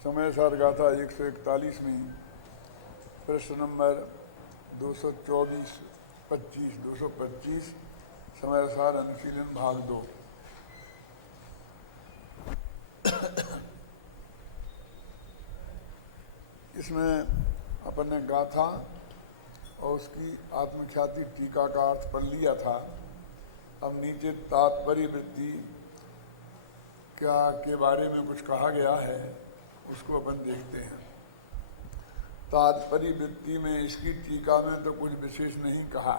समय सार गाथा 141 में प्रश्न नंबर 224, 25, 225 समय सार अनुशीलन भाग 2। इसमें अपन ने गाथा और उसकी आत्मख्याति टीका का अर्थ पढ़ लिया था। अब नीचे तात्पर्य वृत्ति क्या के बारे में कुछ कहा गया है, उसको अपन देखते हैं। तात्पर्य वृत्ति में इसकी टीका में तो कुछ विशेष नहीं कहा,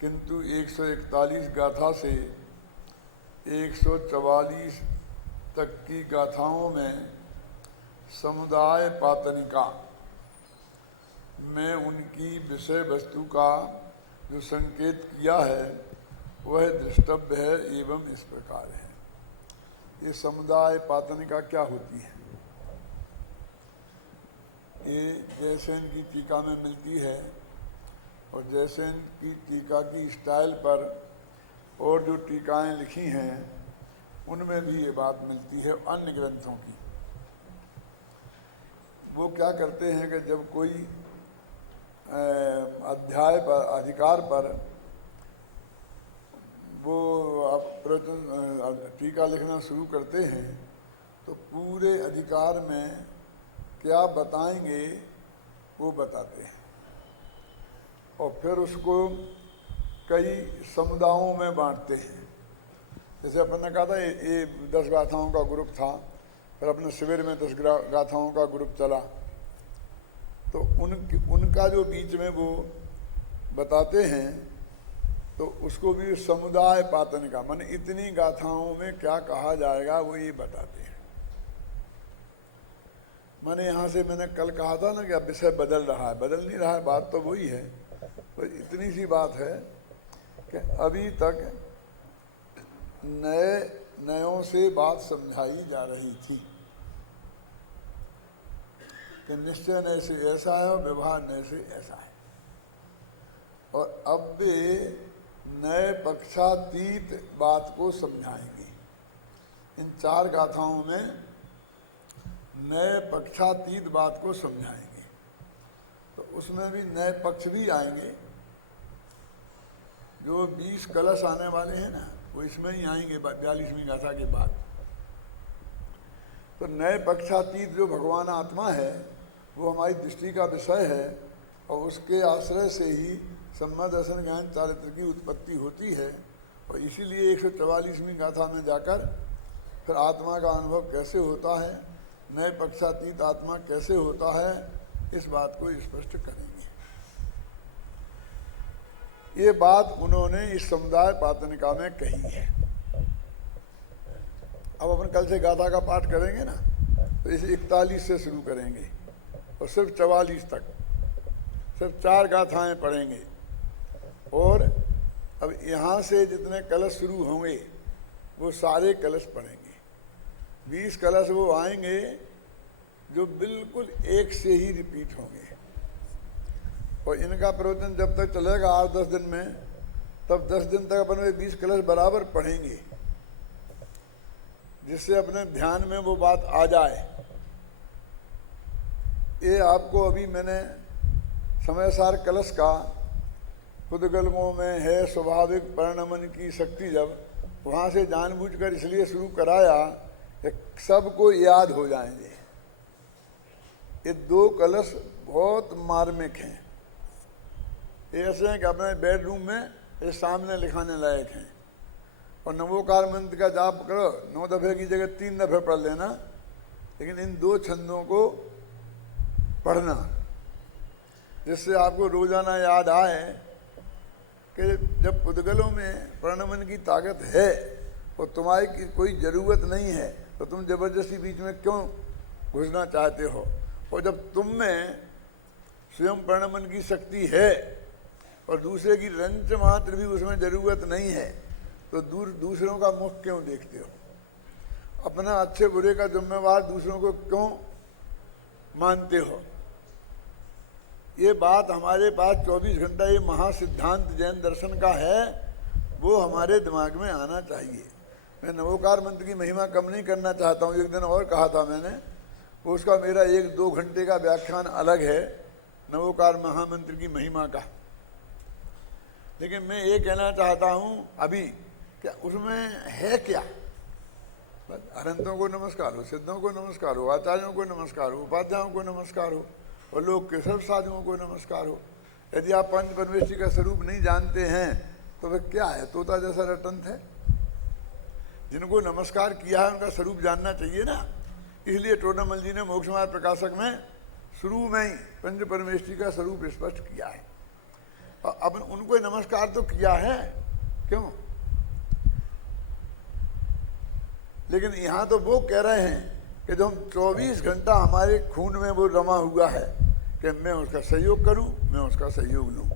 किंतु 141 गाथा से 144 तक की गाथाओं में समुदाय पातनिका में उनकी विषय वस्तु का जो संकेत किया है वह दृष्टव्य है एवं इस प्रकार है। ये समुदाय पातनिका क्या होती है? ये जयसेन की टीका में मिलती है और जयसेन की टीका की स्टाइल पर और जो टीकाएं लिखी हैं उनमें भी ये बात मिलती है। अन्य ग्रंथों की वो क्या करते हैं कि जब कोई अध्याय पर अधिकार पर वो टीका लिखना शुरू करते हैं तो पूरे अधिकार में क्या बताएंगे वो बताते हैं और फिर उसको कई समुदायों में बांटते हैं। जैसे अपन ने कहा था ये 10 गाथाओं का ग्रुप था, फिर अपने शिविर में 10 गाथाओं का ग्रुप चला, तो उनका जो बीच में वो बताते हैं तो उसको भी समुदाय पातनिका, माने इतनी गाथाओं में क्या कहा जाएगा वो ये बताते हैं। माने यहाँ से मैंने कल कहा था ना कि अब विषय बदल रहा है, बदल नहीं रहा है, बात तो वही है। तो इतनी सी बात है कि अभी तक नयों से बात समझाई जा रही थी कि निश्चय नए से ऐसा है और व्यवहार नए से ऐसा है, और अब वे नए पक्षातीत बात को समझाएंगे। इन 4 गाथाओं में नए पक्षातीत बात को समझाएंगे, तो उसमें भी नए पक्ष भी आएंगे। जो 20 कलश आने वाले हैं ना वो इसमें ही आएंगे 42वीं गाथा के बाद। तो नए पक्षातीत जो भगवान आत्मा है वो हमारी दृष्टि का विषय है और उसके आश्रय से ही सम्मा दर्शन ज्ञान चारित्र की उत्पत्ति होती है। और इसीलिए 144वीं गाथा में जाकर फिर आत्मा का अनुभव कैसे होता है, नए पक्षातीत आत्मा कैसे होता है, इस बात को स्पष्ट करेंगे। ये बात उन्होंने इस समुदाय पातनिका में कही है। अब अपन कल से गाथा का पाठ करेंगे ना, तो इसे 41 से शुरू करेंगे और सिर्फ 44 तक सिर्फ 4 गाथाएं पढ़ेंगे। और अब यहाँ से जितने कलश शुरू होंगे वो सारे कलश पढ़ेंगे। 20 कलश वो आएंगे जो बिल्कुल एक से ही रिपीट होंगे, और इनका प्रवचन जब तक चलेगा 8-10 दिन में, तब 10 दिन तक अपन वे 20 कलश बराबर पढ़ेंगे, जिससे अपने ध्यान में वो बात आ जाए। ये आपको अभी मैंने समय सार कलश का खुदगलगों में है स्वाभाविक परिणमन की शक्ति, जब वहाँ से जानबूझकर इसलिए शुरू कराया कि सबको याद हो जाएंगे। ये 2 कलश बहुत मार्मिक हैं, ऐसे हैं कि अपने बेडरूम में ये सामने लिखाने लायक हैं। और नमोकार मंत्र का जाप करो, 9 दफ़े की जगह 3 दफ़े पढ़ लेना, लेकिन इन 2 छंदों को पढ़ना, जिससे आपको रोजाना याद आए कि जब पुद्गलों में प्रणमन की ताकत है और तुम्हारी कोई ज़रूरत नहीं है तो तुम जबरदस्ती बीच में क्यों घुसना चाहते हो। और जब तुम में स्वयं प्रणमन की शक्ति है और दूसरे की रंच मात्र भी उसमें ज़रूरत नहीं है तो दूसरों का मुख क्यों देखते हो? अपना अच्छे बुरे का जिम्मेवार दूसरों को क्यों मानते हो? ये बात हमारे पास 24 घंटा ये महासिद्धांत जैन दर्शन का है, वो हमारे दिमाग में आना चाहिए। मैं नवोकार मंत्र की महिमा कम नहीं करना चाहता हूँ। एक दिन और कहा था मैंने, उसका मेरा 1-2 घंटे का व्याख्यान अलग है नवोकार महामंत्र की महिमा का। लेकिन मैं ये कहना चाहता हूँ अभी क्या उसमें है क्या। बस अनंतों को नमस्कार हो, सिद्धों को नमस्कार हो, आचार्यों को नमस्कार हो, उपाध्यायों को नमस्कार हो और लोग के सब साधुओं को नमस्कार हो। यदि आप पंच परमेश्वरी का स्वरूप नहीं जानते हैं तो वह क्या है, तोता जैसा रटंत है। जिनको नमस्कार किया है उनका स्वरूप जानना चाहिए ना। इसलिए टोडामल जी ने मोक्ष मार्ग प्रकाशक में शुरू में ही पंच परमेश्वरी का स्वरूप स्पष्ट किया है। और अब उनको नमस्कार तो किया है, क्यों? लेकिन यहाँ तो वो कह रहे हैं कि जो हम 24 घंटा हमारे खून में वो रमा हुआ है कि मैं उसका सहयोग करूं, मैं उसका सहयोग लूं।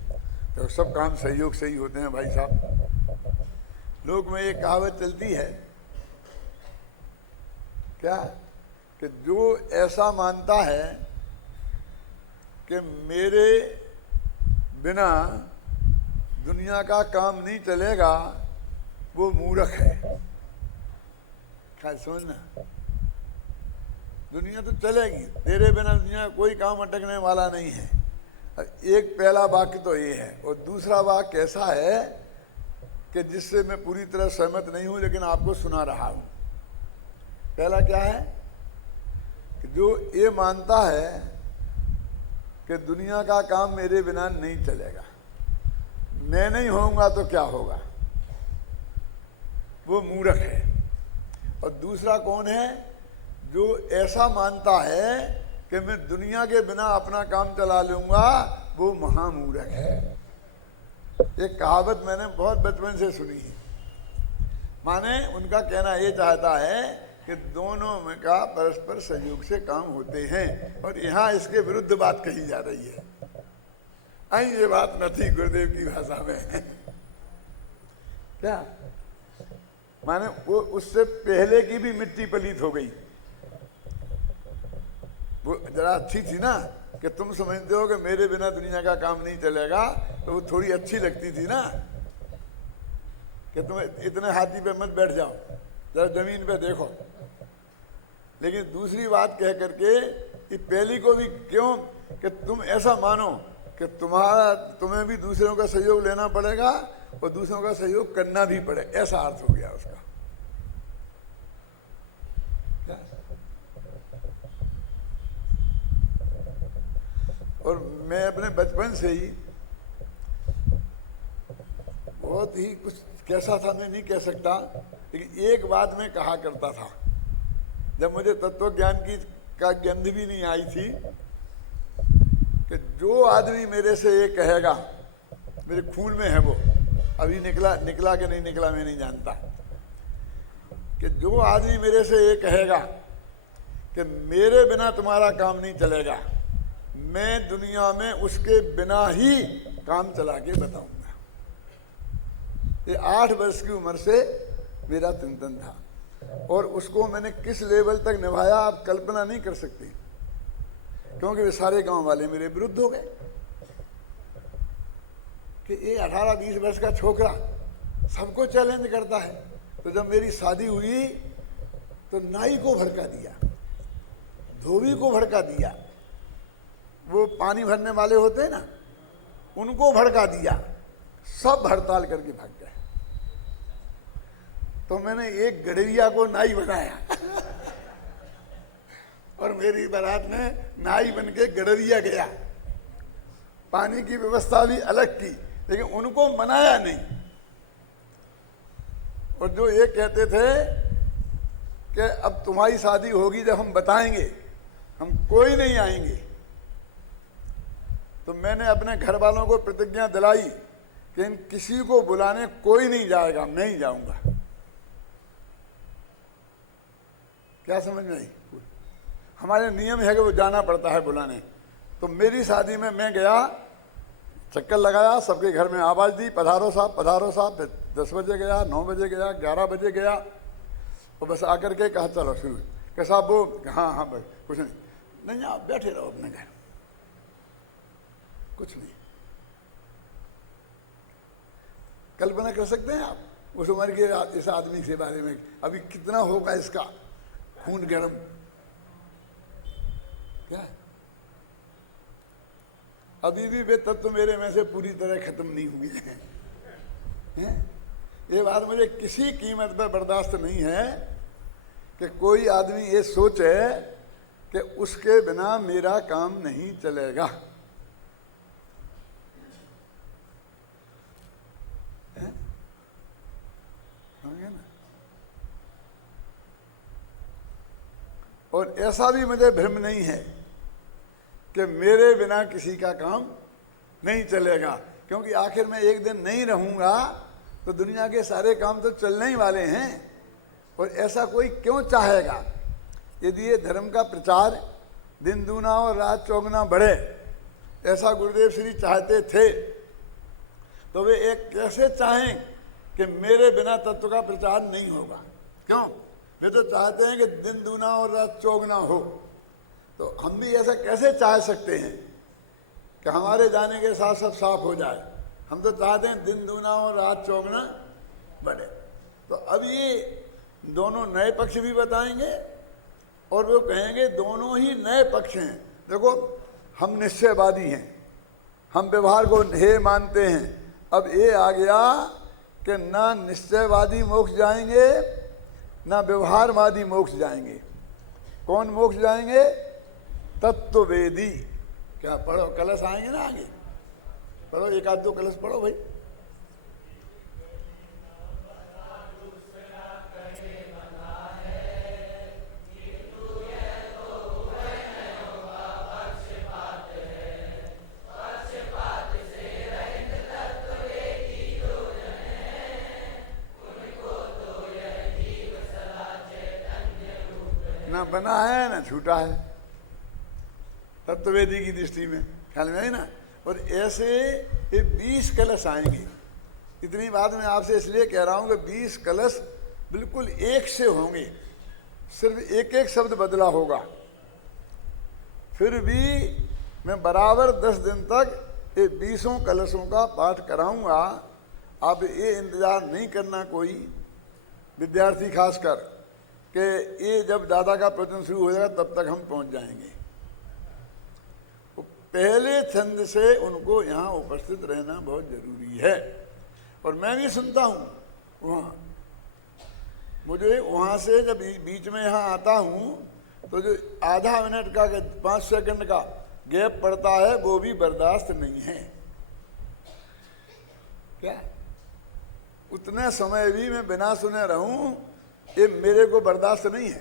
तो सब काम सहयोग से ही होते हैं भाई साहब। लोक में एक कहावत चलती है क्या कि जो ऐसा मानता है कि मेरे बिना दुनिया का काम नहीं चलेगा वो मूर्ख है। क्या समझना, दुनिया तो चलेगी, तेरे बिना दुनिया कोई काम अटकने वाला नहीं है। एक पहला वाक्य तो ये है और दूसरा वाक्य ऐसा है कि जिससे मैं पूरी तरह सहमत नहीं हूं लेकिन आपको सुना रहा हूं। पहला क्या है कि जो ये मानता है कि दुनिया का काम मेरे बिना नहीं चलेगा, मैं नहीं होऊंगा तो क्या होगा, वो मूर्ख है। और दूसरा कौन है? जो ऐसा मानता है कि मैं दुनिया के बिना अपना काम चला लूंगा, वो महामूर्ख है। एक कहावत मैंने बहुत बचपन से सुनी है। माने उनका कहना ये चाहता है कि दोनों में का परस्पर सहयोग से काम होते हैं और यहाँ इसके विरुद्ध बात कही जा रही है। आई ये बात न थी गुरुदेव की भाषा में क्या माने वो उससे पहले की भी मिट्टी पलीत हो गई। वो जरा अच्छी थी ना कि तुम समझते हो कि मेरे बिना दुनिया का काम नहीं चलेगा, तो वो थोड़ी अच्छी लगती थी ना कि तुम इतने हाथी पे मत बैठ जाओ, जरा जमीन पे देखो। लेकिन दूसरी बात कह करके कि पहली को भी क्यों कि तुम ऐसा मानो कि तुम्हें भी दूसरों का सहयोग लेना पड़ेगा और दूसरों का सहयोग करना भी पड़े, ऐसा अर्थ हो गया उसका। और मैं अपने बचपन से ही बहुत ही कुछ कैसा था मैं नहीं कह सकता, लेकिन एक बात मैं कहा करता था जब मुझे तत्व ज्ञान की का गंध भी नहीं आई थी कि जो आदमी मेरे से ये कहेगा, मेरे खून में है वो, अभी निकला कि नहीं निकला मैं नहीं जानता, कि जो आदमी मेरे से ये कहेगा कि मेरे बिना तुम्हारा काम नहीं चलेगा, मैं दुनिया में उसके बिना ही काम चला के बताऊंगा। ये 8 वर्ष की उम्र से मेरा चिंतन था और उसको मैंने किस लेवल तक निभाया आप कल्पना नहीं कर सकते, क्योंकि वे सारे गांव वाले मेरे विरुद्ध हो गए कि ये 18-20 वर्ष का छोकरा सबको चैलेंज करता है। तो जब मेरी शादी हुई तो नाई को भड़का दिया, धोबी को भड़का दिया, वो पानी भरने वाले होते हैं ना उनको भड़का दिया, सब हड़ताल करके भाग गए। तो मैंने एक गडरिया को नाई बनाया और मेरी बारात में नाई बन के गडरिया गया। पानी की व्यवस्था भी अलग की, लेकिन उनको मनाया नहीं। और जो ये कहते थे कि अब तुम्हारी शादी होगी जब हम बताएंगे, हम कोई नहीं आएंगे, तो मैंने अपने घर वालों को प्रतिज्ञा दिलाई कि इन किसी को बुलाने कोई नहीं जाएगा, मैं ही जाऊंगा। क्या समझ में आई? हमारे नियम है कि वो जाना पड़ता है बुलाने। तो मेरी शादी में मैं गया, चक्कर लगाया, सबके घर में आवाज़ दी, पधारो साहब पधारो साहब। 10 बजे गया, 9 बजे गया, 11 बजे गया और बस आकर के कहा चलो शुरू। कि साहब वो हाँ हाँ भाई कुछ नहीं आप बैठे रहो अपने घर, कुछ नहीं। कल्पना कर सकते हैं आप उस उम्र के इस आदमी के बारे में अभी कितना होगा इसका खून गर्म। अभी भी वे तत्व मेरे में से पूरी तरह खत्म नहीं हुए हैं। ये बात मुझे किसी कीमत पर बर्दाश्त नहीं है कि कोई आदमी ये सोचे कि उसके बिना मेरा काम नहीं चलेगा। और ऐसा भी मुझे भ्रम नहीं है कि मेरे बिना किसी का काम नहीं चलेगा, क्योंकि आखिर में एक दिन नहीं रहूंगा तो दुनिया के सारे काम तो चलने ही वाले हैं। और ऐसा कोई क्यों चाहेगा? यदि ये धर्म का प्रचार दिन दूना और रात चौगुना बढ़े, ऐसा गुरुदेव श्री चाहते थे, तो वे एक कैसे चाहें कि मेरे बिना तत्व का प्रचार नहीं होगा? क्यों? वे तो चाहते हैं कि दिन दूना और रात चौगुना हो। तो हम भी ऐसा कैसे चाह सकते हैं कि हमारे जाने के साथ सब साफ हो जाए? हम तो चाहते हैं दिन दूना और रात चौगुना बढ़े। तो अब ये दोनों नए पक्ष भी बताएंगे और वो कहेंगे दोनों ही नए पक्ष हैं। देखो, हम निश्चयवादी हैं, हम व्यवहार को हे मानते हैं। अब ये आ गया कि ना निश्चयवादी मोक्ष जाएंगे ना व्यवहारवादी मोक्ष जाएंगे। कौन मोक्ष जाएंगे? तत्ववेदी। क्या पढ़ो, कलश आएंगे ना आगे, पढ़ो, एक आध दो कलश पढ़ो भाई। ना बना है ना छूटा है तत्ववेदी की दृष्टि में, ख्याल में है ना। और ऐसे ये 20 कलश आएंगे। इतनी बात मैं आपसे इसलिए कह रहा हूं कि 20 कलश बिल्कुल एक से होंगे, सिर्फ एक एक शब्द बदला होगा। फिर भी मैं बराबर 10 दिन तक ये 20 कलशों का पाठ कराऊंगा। आप ये इंतजार नहीं करना कोई विद्यार्थी खासकर कि ये जब दादा का प्रवचन शुरू हो जाएगा तब तक हम पहुंच जाएंगे। तो पहले छंद से उनको यहाँ उपस्थित रहना बहुत जरूरी है। और मैं भी सुनता हूँ वहाँ, मुझे वहाँ से जब बीच में यहाँ आता हूँ तो जो आधा मिनट का 5 सेकंड का गैप पड़ता है वो भी बर्दाश्त नहीं है। क्या उतने समय भी मैं बिना सुने रहूं, ये मेरे को बर्दाश्त नहीं है,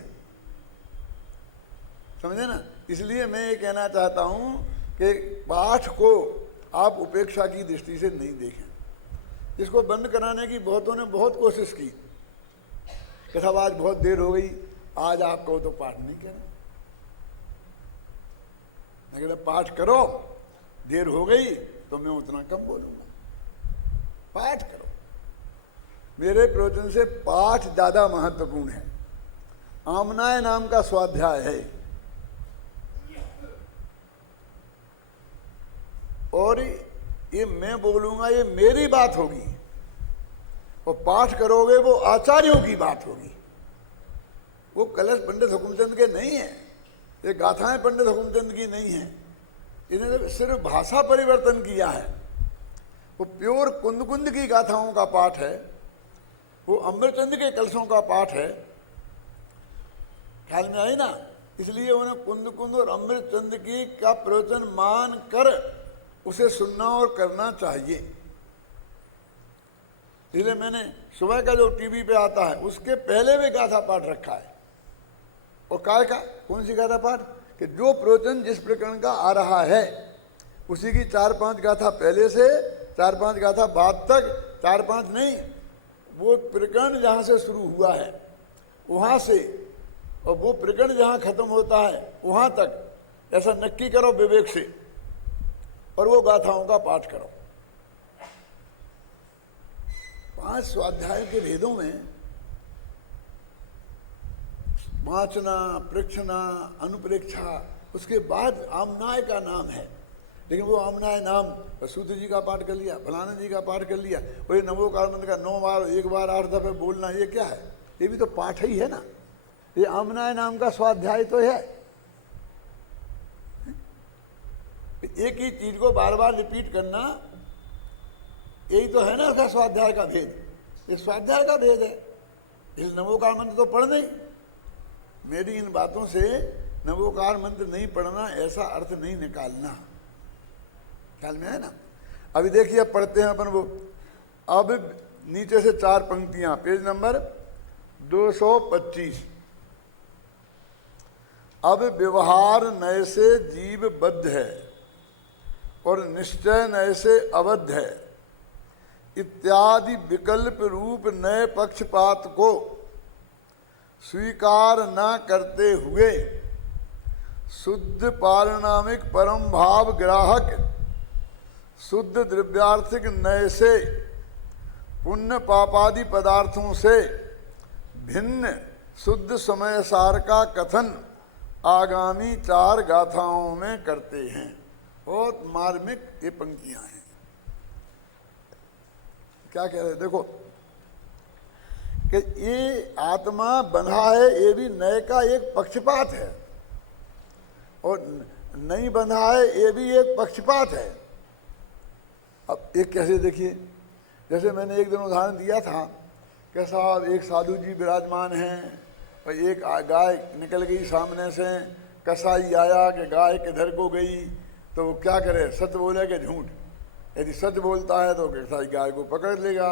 समझे ना। इसलिए मैं ये कहना चाहता हूं कि पाठ को आप उपेक्षा की दृष्टि से नहीं देखें। इसको बंद कराने की बहुतों ने बहुत कोशिश की कि साहब आज बहुत देर हो गई, आज आपको तो पाठ नहीं करना। अगर पाठ करो, देर हो गई तो मैं उतना कम बोलूंगा। पाठ करो। मेरे प्रवचन से पाठ ज्यादा महत्वपूर्ण है। आमनाय नाम का स्वाध्याय है और ये मैं बोलूंगा, ये मेरी बात होगी। और पाठ करोगे वो आचार्यों की बात होगी। वो कलश पंडित हुकुमचंद के नहीं है, ये गाथाएं पंडित हुकुमचंद की नहीं है। इन्होंने सिर्फ भाषा परिवर्तन किया है। वो प्योर कुंद कुंद की गाथाओं का पाठ है, वो अमृतचंद के कलशों का पाठ है। ख्याल में आई ना। इसलिए उन्हें कुंद कुंद और अमृतचंद की का प्रवचन मान कर उसे सुनना और करना चाहिए। इसलिए मैंने सुबह का जो टीवी पे आता है उसके पहले भी गाथा पाठ रखा है। और काय का कौन सी गाथा पाठ? कि जो प्रवचन जिस प्रकरण का आ रहा है उसी की 4-5 गाथा पहले से, 4-5 गाथा बाद तक, 4-5 नहीं, वो प्रकरण जहाँ से शुरू हुआ है वहाँ से और वो प्रकरण जहाँ खत्म होता है वहाँ तक, ऐसा नक्की करो विवेक से और वो गाथाओं का पाठ करो। 5 स्वाध्याय के वेदों में वाचना, प्रेक्षणा, अनुप्रेक्षा, उसके बाद आमनाय का नाम है। लेकिन वो आमनाय नाम सूत जी का पाठ कर लिया, फलाना जी का पाठ कर लिया, और ये नमो काल मंत्र का 9 बार 1 बार 8 दफे बोलना, ये क्या है? ये भी तो पाठ ही है ना। ये आमनाय नाम का स्वाध्याय तो है। एक ही चीज को बार बार रिपीट करना, यही तो है ना उसका स्वाध्याय का भेद। ये स्वाध्याय का भेद है। इस नमोकार मंत्र तो पढ़ नहीं, मेरी इन बातों से नमोकार मंत्र नहीं पढ़ना ऐसा अर्थ नहीं निकालना। ख्याल में है ना। अभी देखिए, अब पढ़ते हैं अपन वो। अब नीचे से 4 पंक्तियां, पेज नंबर 225। अब व्यवहार नए से जीव बद्ध है और निश्चय नए से अबद्ध है इत्यादि विकल्प रूप नए पक्षपात को स्वीकार न करते हुए शुद्ध पारिणामिक परम भाव ग्राहक शुद्ध द्रव्यार्थिक नए से पुण्य पापादि पदार्थों से भिन्न शुद्ध समय सार का कथन आगामी 4 गाथाओं में करते हैं। बहुत मार्मिक ये पंक्तियां हैं। क्या कह रहे, देखो कि ये आत्मा बंधा है, ये भी नए का एक पक्षपात है, और नहीं बंधा है ये भी एक पक्षपात है। अब एक कैसे देखिए, जैसे मैंने एक दिन उदाहरण दिया था कि साहब एक साधु जी विराजमान हैं और एक गाय निकल गई सामने से, कसाई आया कि गाय किधर को गई, तो वो क्या करे, सच बोले कि झूठ। यदि सच बोलता है तो कसाई गाय को पकड़ लेगा,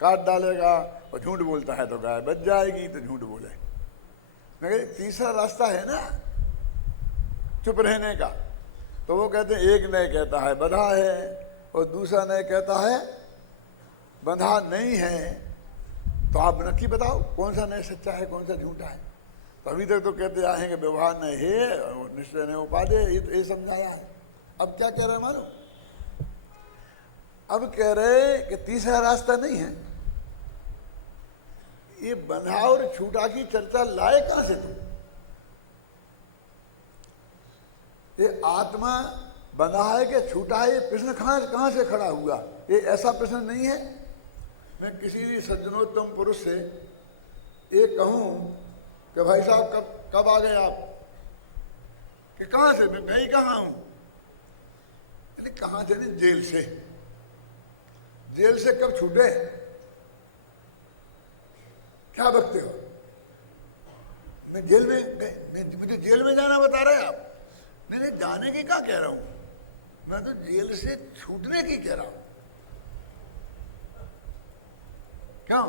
काट डालेगा, और झूठ बोलता है तो गाय बच जाएगी, तो झूठ बोले। मगर तीसरा रास्ता है ना चुप रहने का। तो वो कहते हैं, एक नए कहता है बंधा है और दूसरा नए कहता है बंधा नहीं है, तो आप नक्की बताओ कौन सा नए सच्चा है कौन सा झूठा है। तो अभी तक तो कहते आए हैं कि व्यवहार नए है और निश्चय नए उपाधे, ये तो ये समझाया है। अब क्या कह रहे हैं मानो, अब कह रहे कि तीसरा रास्ता नहीं है। ये बंधा और छूटा की चर्चा लाए कहां से तुम? ये आत्मा बंधा है कि छूटा है, ये प्रश्न कहां से खड़ा हुआ? ये ऐसा प्रश्न नहीं है। मैं किसी भी सज्जनोत्तम पुरुष से ये कहूं कि भाई साहब कब आ गए आप, कि कहां से, मैं ही कहाँ हूं, कहां से नहीं, जेल से। जेल से कब छूटे, क्या बकते हो? मैं जेल में, मुझे जेल में जाना बता रहे हैं आप? मैंने जाने की क्या कह रहा हूं, मैं तो जेल से छूटने की कह रहा हूं। क्यों?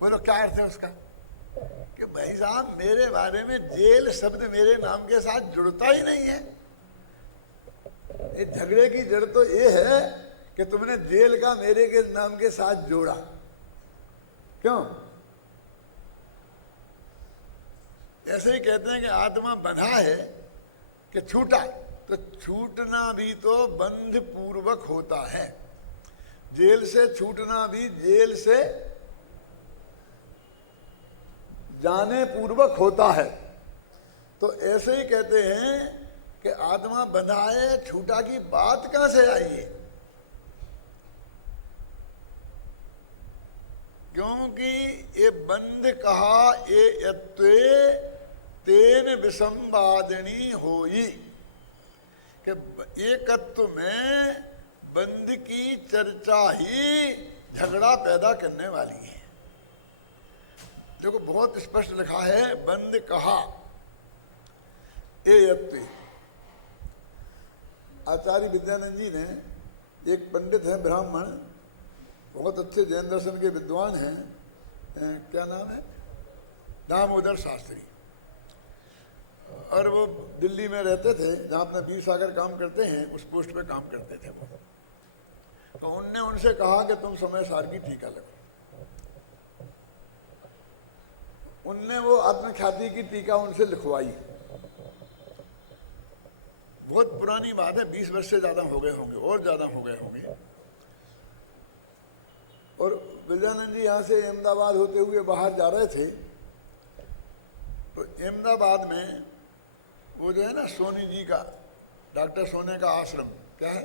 बोलो क्या अर्थ है उसका? कि भाई साहब मेरे बारे में जेल शब्द मेरे नाम के साथ जुड़ता ही नहीं है। ये झगड़े की जड़ तो ये है कि तुमने जेल का मेरे के नाम के साथ जोड़ा। क्यों? ऐसे ही कहते हैं कि आत्मा बंधा है कि छूटा, तो छूटना भी तो बंध पूर्वक होता है। जेल से छूटना भी जेल से जाने पूर्वक होता है। तो ऐसे ही कहते हैं कि आत्मा बंधा है, छूटा की बात कहां से आई है? क्योंकि ये बंध कहा ये यत्वे तेन विसंवादिनी होई, कि एकत्व में बंध की चर्चा ही झगड़ा पैदा करने वाली है। देखो बहुत स्पष्ट लिखा है, बंध कहा ए यत्वे। आचार्य विद्यानंद जी ने, एक पंडित है ब्राह्मण, बहुत अच्छे जैन दर्शन के विद्वान हैं, क्या नाम है, दामोदर शास्त्री, और वो दिल्ली में रहते थे, जहाँ अपना वीर सागर काम करते हैं उस पोस्ट पे काम करते थे वो। तो उनने उनसे कहा कि तुम समय सार की टीका लगो। उनने वो आत्मख्याति की टीका उनसे लिखवाई। बहुत पुरानी बात है, 20 वर्ष से ज्यादा हो गए होंगे, और ज्यादा हो गए होंगे। और विद्यानंद जी यहाँ से अहमदाबाद होते हुए बाहर जा रहे थे, तो अहमदाबाद में वो जो है ना सोनी जी का, डॉक्टर सोने का आश्रम, क्या है,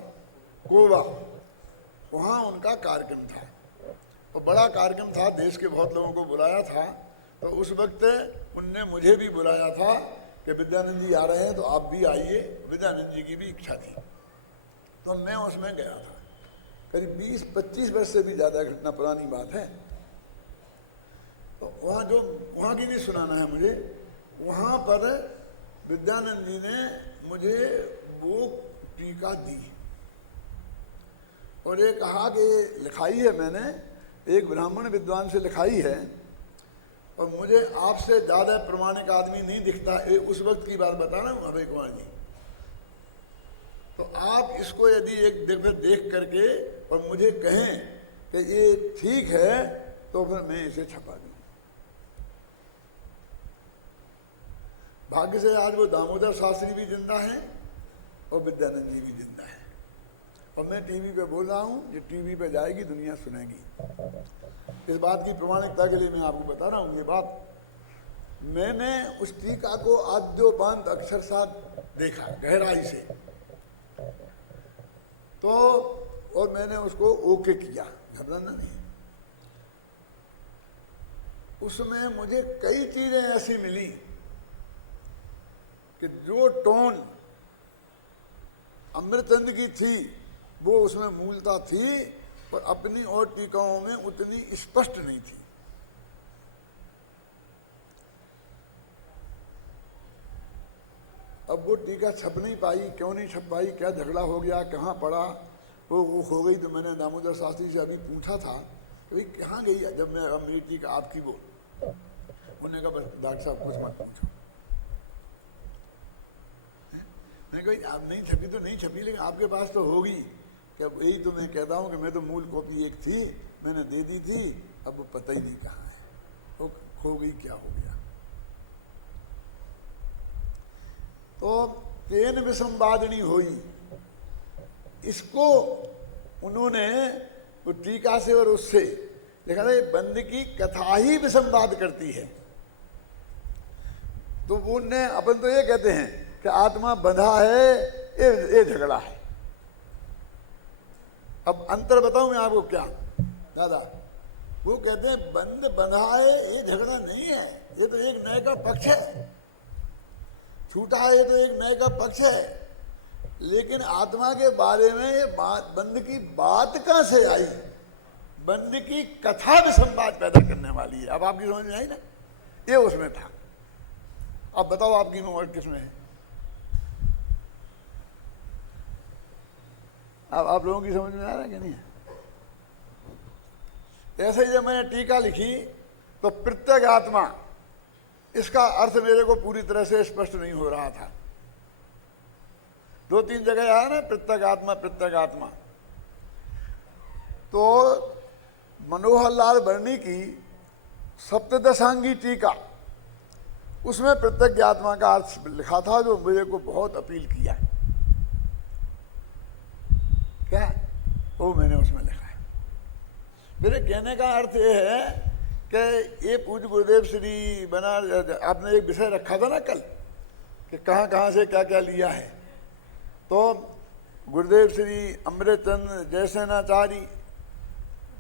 कोबा, वहाँ उनका कार्यक्रम था। और बड़ा कार्यक्रम था, देश के बहुत लोगों को बुलाया था। तो उस वक्त उनने मुझे भी बुलाया था कि विद्यानंद जी आ रहे हैं तो आप भी आइए। विद्यानंद जी की भी इच्छा थी, तो मैं उसमें गया था। करीब 20-25 वर्ष से भी ज़्यादा घटना, पुरानी बात है। तो वहाँ की नहीं सुनाना है मुझे। वहाँ पर विद्यानंद जी ने मुझे वो टीका दी और ये कहा कि लिखाई है मैंने, एक ब्राह्मण विद्वान से लिखाई है और मुझे आपसे ज़्यादा प्रमाणिक आदमी नहीं दिखता। ये उस वक्त की बात बता रहा हूँ अभय कुमार जी। तो आप इसको यदि एक दफे देख करके और मुझे कहें कि ये ठीक है तो फिर मैं इसे छपा दूँ। भाग्य से आज वो दामोदर शास्त्री भी जिंदा हैं और विद्यानंद जी भी जिंदा है। और मैं टीवी पे बोल रहा हूँ, ये टीवी पे जाएगी, दुनिया सुनेगी। इस बात की प्रमाणिकता के लिए मैं आपको बता रहा हूँ ये बात। मैंने उस टीका को आद्योपांत अक्षर साथ देखा गहराई से, तो और मैंने उसको ओके किया, घबराना नहीं। उसमें मुझे कई चीजें ऐसी मिली कि जो टोन अमृतचंद की थी वो उसमें मूलता थी, पर अपनी और टीकाओं में उतनी स्पष्ट नहीं थी। अब वो टीका छप नहीं पाई, क्यों नहीं छप पाई, क्या झगड़ा हो गया, कहाँ पड़ा, वो हो गई। तो मैंने दामोदर शास्त्री से अभी पूछा था कि भाई कहाँ गई है, जब मैं अब मेरी टीका आपकी बोल। उन्होंने कहा बस डॉक्टर साहब कुछ मत पूछो। मैंने कहा आप नहीं छपी तो नहीं छपी, लेकिन आपके पास तो होगी। क्या यही तो मैं कहता हूँ कि मैं तो मूल कॉपी एक थी, मैंने दे दी थी, अब वो पता ही नहीं कहाँ है, वो खो गई, क्या हो गया। तो तेन विसंवादिनी हुई, इसको उन्होंने वो टीका से और उससे लिखा था, बंद की कथा ही विसंवाद करती है। तो उनने, अपन तो ये कहते हैं कि आत्मा बंधा है, ये झगड़ा है। अब अंतर बताऊं मैं आपको क्या दादा, वो कहते हैं बंद बंधा है, ये झगड़ा नहीं है, ये तो एक नए का पक्ष है। छूटा है, ये तो एक नए का पक्ष है। लेकिन आत्मा के बारे में ये बात, बंद की बात कहां से आई, बंद की कथा में संवाद पैदा करने वाली है। अब आपकी समझ में आई ना, ये उसमें था। अब बताओ आपकी उम्र किसमें है। अब आप लोगों की समझ में आ रहा है कि नहीं है। ऐसे ही जब मैंने टीका लिखी तो प्रत्येक आत्मा, इसका अर्थ मेरे को पूरी तरह से स्पष्ट नहीं हो रहा था। 2-3 जगह आया ना प्रत्येक आत्मा प्रत्येक आत्मा। तो मनोहर लाल वर्णी की सप्तदशांगी टीका, उसमें प्रत्येक आत्मा का अर्थ लिखा था, जो मेरे को बहुत अपील किया। क्या वो मैंने उसमें लिखा है। मेरे कहने का अर्थ ये है कि ये पूज्य गुरुदेव श्री बना, आपने एक विषय रखा था ना कल कि कहाँ कहाँ से क्या क्या लिया है। तो गुरुदेव श्री अमृतचंद जयसेनाचारी,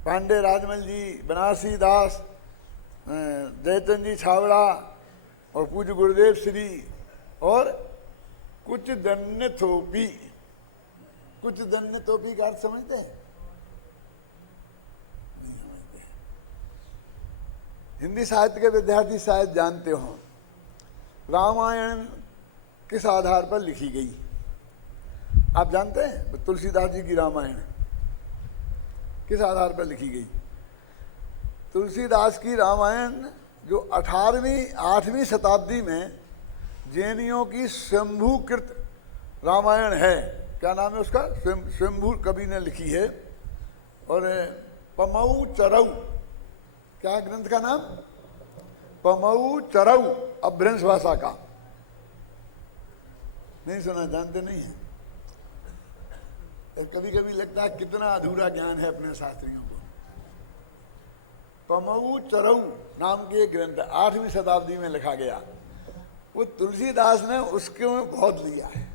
पांडे राजमल जी, बनारसी दास, जयचंद जी छावड़ा और पूज्य गुरुदेव श्री, और कुछ दन्य थोपी। कुछ दन्य थोपी का अर्थ समझते हैं? नहीं समझते। हिंदी साहित्य के विद्यार्थी शायद जानते हो, रामायण किस आधार पर लिखी गई आप जानते हैं? तुलसीदास जी की रामायण किस आधार पर लिखी गई? तुलसीदास की रामायण जो 8वीं शताब्दी में जैनियों की शंभुकृत रामायण है, क्या नाम है उसका, स्वयंभू कवि ने लिखी है। और पमऊ चरऊ, क्या ग्रंथ का नाम, पमऊ चरऊ, अभ्रंश भाषा का। नहीं सुना, जानते नहीं है। कभी कभी लगता है कितना अधूरा ज्ञान है अपने शास्त्रियों को। पमऊ चरऊ नाम के एक ग्रंथ 8वीं शताब्दी में लिखा गया, वो तुलसीदास ने उसके में बहुत लिया है।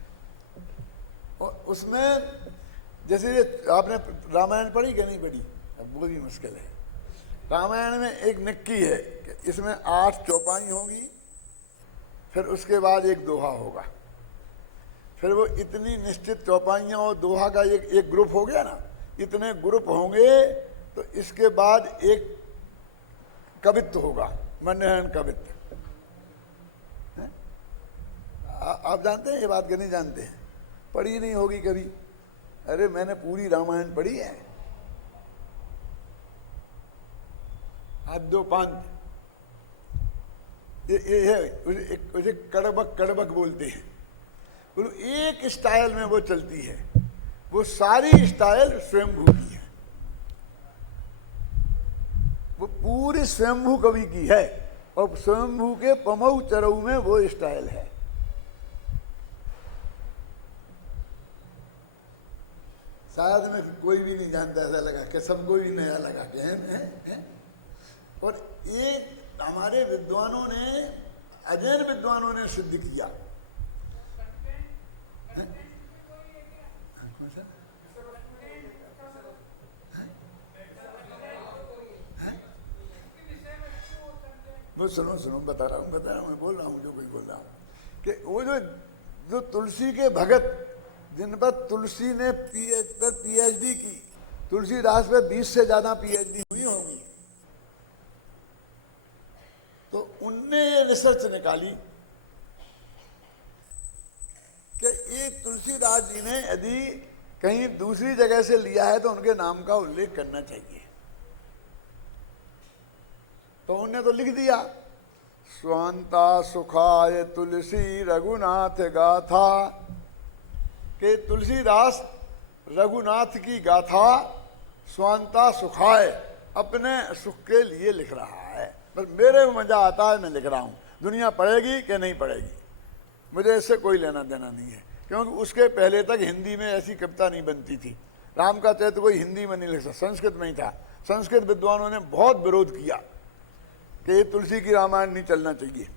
और उसमें जैसे आपने रामायण पढ़ी कि नहीं पढ़ी, अब वो भी मुश्किल है। रामायण में एक निक्की है कि इसमें 8 चौपाई होंगी, फिर उसके बाद एक दोहा होगा, फिर वो इतनी निश्चित चौपाइयाँ और दोहा का एक ग्रुप हो गया ना, इतने ग्रुप होंगे तो इसके बाद एक कवित्व होगा, मनहन कवित्व। आप जानते हैं ये बात कि नहीं जानते हैं? पढ़ी नहीं होगी कभी। अरे मैंने पूरी रामायण पढ़ी है, आद्योपांत। ये है उसे कड़बक कड़बक बोलते हैं। बोलो एक स्टाइल में वो चलती है, वो सारी स्टाइल स्वयंभू की है, वो पूरी स्वयंभू कवि की है, और स्वयंभू के पमऊ चरऊ में वो स्टाइल है। शायद में कोई भी नहीं जानता, ऐसा लगा कि सबको भी नया लगा के है। और ये हमारे विद्वानों ने, अजैन विद्वानों ने सिद्ध किया। वो सुनो बता रहा हूँ, मैं बोल रहा हूँ जो कुछ बोल रहा हूँ कि वो जो तुलसी के भगत, जिन पर तुलसी ने पीएचडी की, तुलसीदास पे 20 से ज्यादा पीएचडी हुई होगी, तो उनने ये रिसर्च निकाली कि ये तुलसीदास जी ने यदि कहीं दूसरी जगह से लिया है तो उनके नाम का उल्लेख करना चाहिए। तो उन्होंने तो लिख दिया, स्वांता सुखाय तुलसी रघुनाथ गाथा, कि तुलसीदास रघुनाथ की गाथा स्वांता सुखाय अपने सुख के लिए लिख रहा है। बस मेरे में मजा आता है, मैं लिख रहा हूँ, दुनिया पढ़ेगी कि नहीं पढ़ेगी मुझे इससे कोई लेना देना नहीं है, क्योंकि उसके पहले तक हिंदी में ऐसी कविता नहीं बनती थी। राम का चरित्र कोई हिंदी में नहीं लिख सकता, संस्कृत में ही था। संस्कृत विद्वानों ने बहुत विरोध किया कि ये तुलसी की रामायण नहीं चलना चाहिए,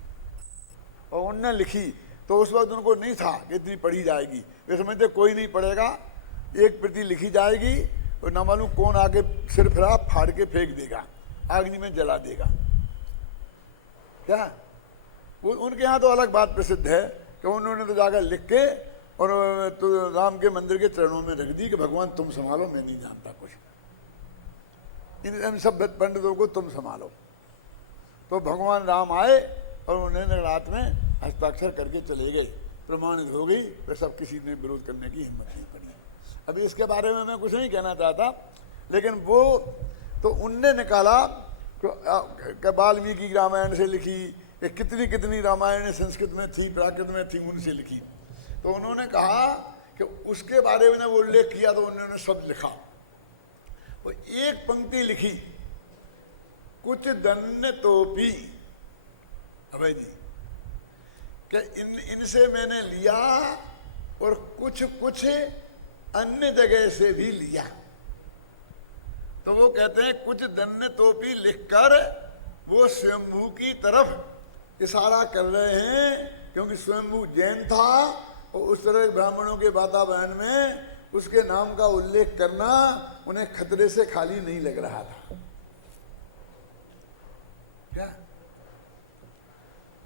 और उनने लिखी तो उस वक्त उनको नहीं था कि इतनी पढ़ी जाएगी। वे समझते कोई नहीं पढ़ेगा, एक प्रति लिखी जाएगी और न मालूम कौन आगे सिर फिरा फाड़ के फेंक देगा, अग्नि में जला देगा। क्या वो उनके यहाँ तो अलग बात प्रसिद्ध है कि उन्होंने तो जाकर लिख के और तो राम के मंदिर के चरणों में रख दी कि भगवान तुम संभालो, मैं नहीं जानता कुछ, इन सब पंडितों को तुम संभालो। तो भगवान राम आए और उन्होंने रात में हस्ताक्षर करके चले गए, प्रमाणित हो गई। वे सब किसी ने विरोध करने की हिम्मत नहीं पड़ी। अभी इसके बारे में मैं कुछ नहीं कहना चाहता, लेकिन वो तो उनने निकाला कि वाल्मीकि रामायण से लिखी, कितनी कितनी रामायण संस्कृत में थी, प्राकृत में थी, उनसे लिखी। तो उन्होंने कहा कि उसके बारे में वो उल्लेख किया तो उन्होंने सब लिखा। वो एक पंक्ति लिखी, कुछ दन्य तोपी अभय जी कि इनसे मैंने लिया और कुछ कुछ अन्य जगह से भी लिया। तो वो कहते हैं कुछ दन्य तोपी लिखकर वो स्वयंभू की तरफ इशारा कर रहे हैं, क्योंकि स्वयंभू जैन था और उस तरह ब्राह्मणों के वातावरण में उसके नाम का उल्लेख करना उन्हें खतरे से खाली नहीं लग रहा था। क्या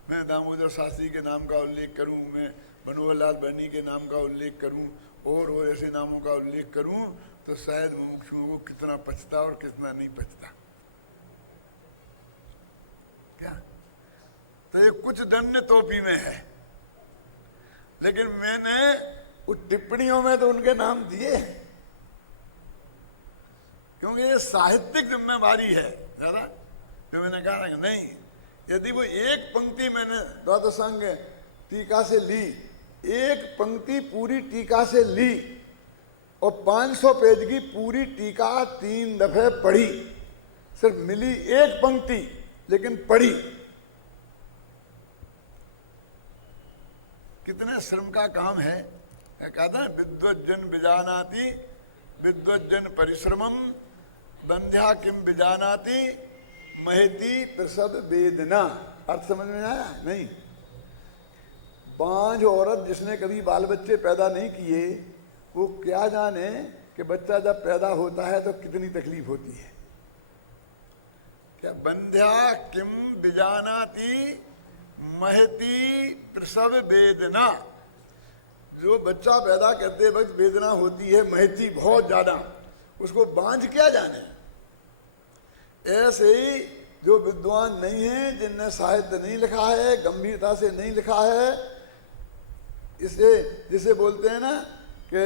मैं दामोदर शास्त्री के नाम का उल्लेख करूं, मैं मनोहर लाल बनी के नाम का उल्लेख करूं और ऐसे नामों का उल्लेख करूं तो शायद मुमुक्षुओं को कितना पछता और कितना नहीं पछता। क्या तो ये कुछ दन्य तोपी में है, लेकिन मैंने उस टिप्पणियों में तो उनके नाम दिए, क्योंकि ये साहित्यिक जिम्मेवारी है जरा। तो मैंने कहा कि नहीं, यदि वो एक पंक्ति मैंने द्वादशांग टीका से ली, एक पंक्ति पूरी टीका से ली और 500 पेज की पूरी टीका 3 दफे पढ़ी, सिर्फ मिली एक पंक्ति लेकिन पढ़ी, कितने श्रम का काम है। कहता है विद्वज्जन विजानाति विद्वज्जन परिश्रमम बंध्या किम विजानाति महती प्रसव वेदना। अर्थ समझ में आया? नहीं। बांझ औरत जिसने कभी बाल बच्चे पैदा नहीं किए, वो क्या जाने कि बच्चा जब पैदा होता है तो कितनी तकलीफ होती है। क्या बंध्या किम विजानाति महती प्रसव वेदना, जो बच्चा पैदा करते वक्त वेदना होती है महती बहुत ज्यादा, उसको बांझ क्या जाने। ऐसे ही जो विद्वान नहीं है, जिनने साहित्य नहीं लिखा है, गंभीरता से नहीं लिखा है, इसे जिसे बोलते हैं ना कि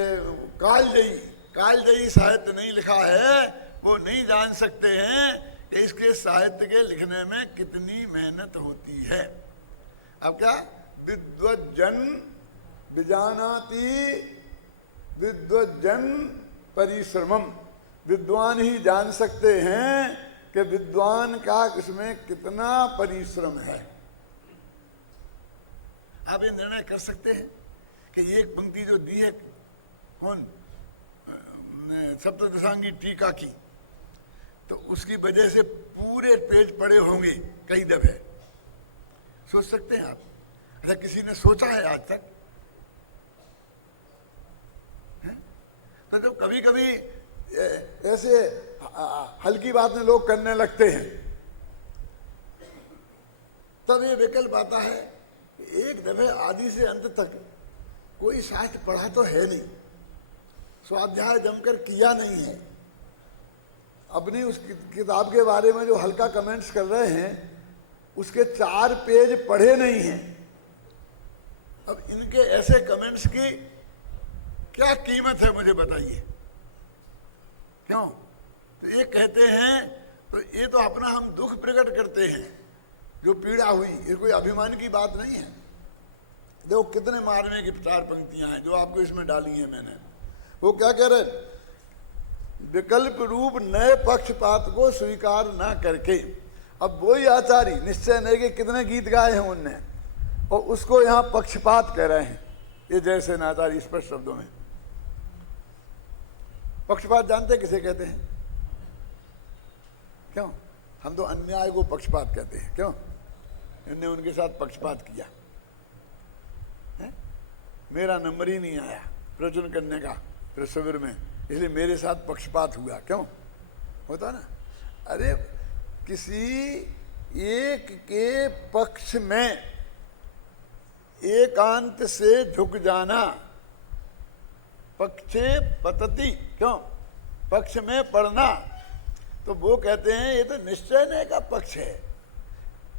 कालजयी साहित्य नहीं लिखा है, वो नहीं जान सकते हैं कि इसके साहित्य के लिखने में कितनी मेहनत होती है। अब क्या, विद्वज्जन विजानाति विद्वज्जन परिश्रमम, विद्वान ही जान सकते हैं कि विद्वान का इसमें कितना परिश्रम है। आप ये निर्णय कर सकते हैं कि ये एक पंक्ति जो दी है कौन, सप्तदशांगी टीका की, तो उसकी वजह से पूरे पेज पड़े होंगे कई दफे। सोच सकते हैं आप? अच्छा, किसी ने सोचा है आज तक? तो जब कभी कभी ऐसे हल्की बातें लोग करने लगते हैं, तब ये विकल्प आता है कि एक दफे आदि से अंत तक कोई शास्त्र पढ़ा तो है नहीं, स्वाध्याय जमकर किया नहीं है, अपनी उस किताब के बारे में जो हल्का कमेंट्स कर रहे हैं उसके 4 पेज पढ़े नहीं हैं। अब इनके ऐसे कमेंट्स की क्या कीमत है, मुझे बताइए। क्यों? तो ये कहते हैं, तो ये तो अपना हम दुख प्रकट करते हैं, जो पीड़ा हुई, ये कोई अभिमान की बात नहीं है। देखो कितने मारने की 4 पंक्तियां हैं जो आपको इसमें डाली हैं मैंने। वो क्या कह रहे, विकल्प रूप नए पक्षपात को स्वीकार ना करके, अब वही आचार्य निश्चय नहीं के कितने गीत गाए हैं उनने, और उसको यहाँ पक्षपात कह रहे हैं। ये जैसे नाचार्य स्पष्ट शब्दों में, पक्षपात जानते किसे कहते हैं? क्यों? हम तो अन्याय को पक्षपात कहते हैं। क्यों? इनने उनके साथ पक्षपात किया है? मेरा नंबर ही नहीं आया प्रवचन करने का फिर शिविर में, इसलिए मेरे साथ पक्षपात हुआ। क्यों होता ना? अरे किसी एक के पक्ष में एकांत से झुक जाना, पक्षे पतति, क्यों? पक्ष में पड़ना, तो वो कहते हैं ये तो निश्चय नहीं का पक्ष है,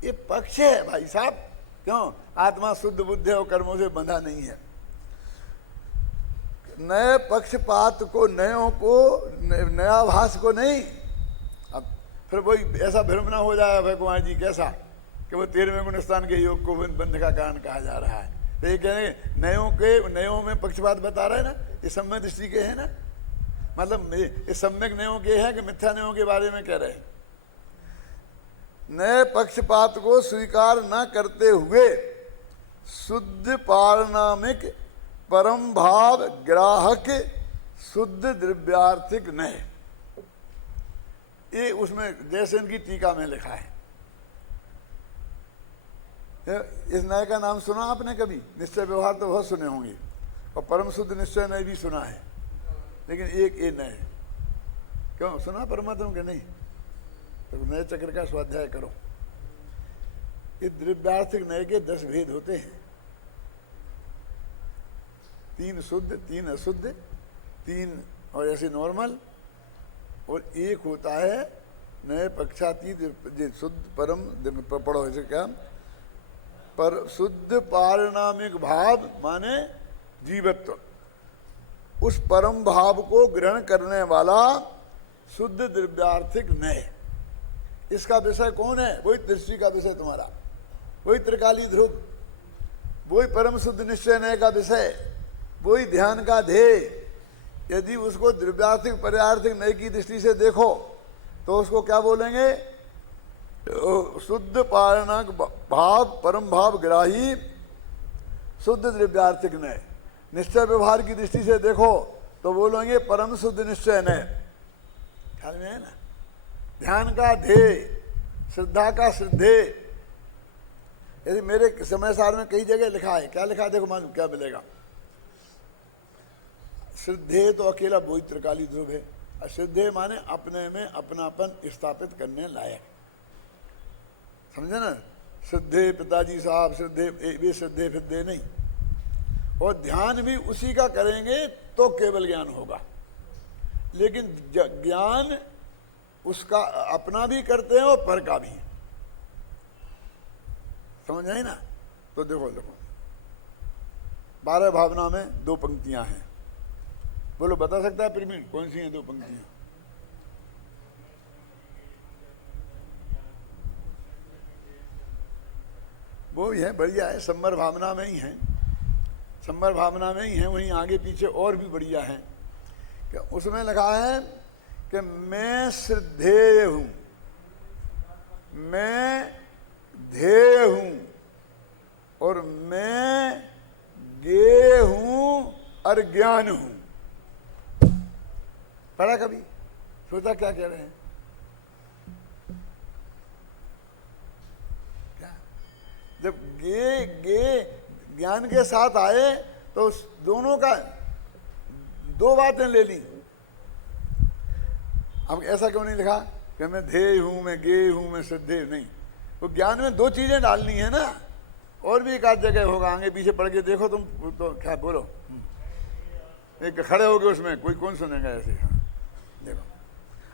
ये पक्ष है भाई साहब। क्यों? आत्मा शुद्ध बुद्धि और कर्मों से बंधा नहीं है। नए पक्षपात को, नयों को, नयाभास को नहीं। अब फिर वही ऐसा भ्रम ना हो जाए भगवान जी कैसा कि वो 13वें गुणस्थान के योग को बंध का कारण कहा जा रहा है। तो ये कह रहे हैं नयों में पक्षपात बता रहे हैं ना, ये सम्यक दृष्टि के है ना, मतलब ये सम्यक नयों के है कि मिथ्या नयों के बारे में कह रहे हैं। नए पक्षपात को स्वीकार न करते हुए शुद्ध पारणामिक परम भाव ग्राहक शुद्ध द्रव्यार्थिक नय, ये उसमें जैसे इनकी टीका में लिखा है। इस नय का नाम सुना आपने कभी? निश्चय व्यवहार तो बहुत सुने होंगे, और परम शुद्ध निश्चय नय भी सुना है, लेकिन एक ये नय। क्यों सुना परमात्मा के? नहीं। तो नए चक्र का स्वाध्याय करो। ये द्रव्यार्थिक नय के 10 भेद होते हैं, 3 शुद्ध, 3 अशुद्ध, 3 और ऐसे नॉर्मल, और एक होता है नए पक्षातीत शुद्ध परम। पढ़ो ऐसे क्या? पर शुद्ध पारिणामिक भाव माने जीवत्व, उस परम भाव को ग्रहण करने वाला शुद्ध द्रव्यार्थिक नय। इसका विषय कौन है? वही दृष्टि का विषय तुम्हारा, वही त्रिकाली ध्रुव, वही परम शुद्ध निश्चय नय का विषय, वही ध्यान का ध्येय। यदि उसको द्रव्यार्थिक पर्यार्थिक नय की दृष्टि से देखो तो उसको क्या बोलेंगे? शुद्ध पारणक भाव परम भाव ग्राही शुद्ध द्रव्यार्थिक नय। निश्चय व्यवहार की दृष्टि से देखो तो बोलेंगे परम शुद्ध निश्चय नय। ख्याल में है ना? ध्यान का ध्येय, श्रद्धा का श्रद्धेय। यदि मेरे समय सार में कई जगह लिखा है, क्या लिखा है देखो मालूम क्या मिलेगा? श्रद्धेय तो अकेला वही त्रिकाली ध्रुव है, अश्रद्धेय माने अपने में अपनापन स्थापित करने लायक। समझे ना? श्रद्धे पिताजी साहब, श्रद्धे वे श्रद्धे फिद्धे नहीं। और ध्यान भी उसी का करेंगे तो केवल ज्ञान होगा। लेकिन ज्ञान उसका अपना भी करते हैं और पर का भी, समझ आई ना। तो देखो 12 भावना में 2 पंक्तियां हैं। बोलो, बता सकता है प्रवीण कौन सी हैं 2 पंक्तियां? वो ही है, बढ़िया है, सम्मर भावना में ही है, सम्मर भावना में ही है। वहीं आगे पीछे और भी बढ़िया है कि उसमें लिखा है कि मैं श्रद्धेय हूं, मैं ध्येय हूं और मैं ज्ञेय हूं और ज्ञान हूं। पढ़ा कभी? सोचा क्या कह रहे हैं? क्या जब ज्ञान के साथ आए तो उस दोनों का 2 बातें ले ली। अब ऐसा क्यों नहीं लिखा कि मैं ध्येय हूं, मैं ज्ञेय हूं, मैं श्रद्धेय? नहीं, तो ज्ञान में 2 चीजें डालनी है ना। और भी एक आध जगह होगा, आगे पीछे पढ़ के देखो तुम। तो क्या बोलो, एक खड़े हो गए उसमें, कोई कौन सुनेगा ऐसे? हाँ देखो,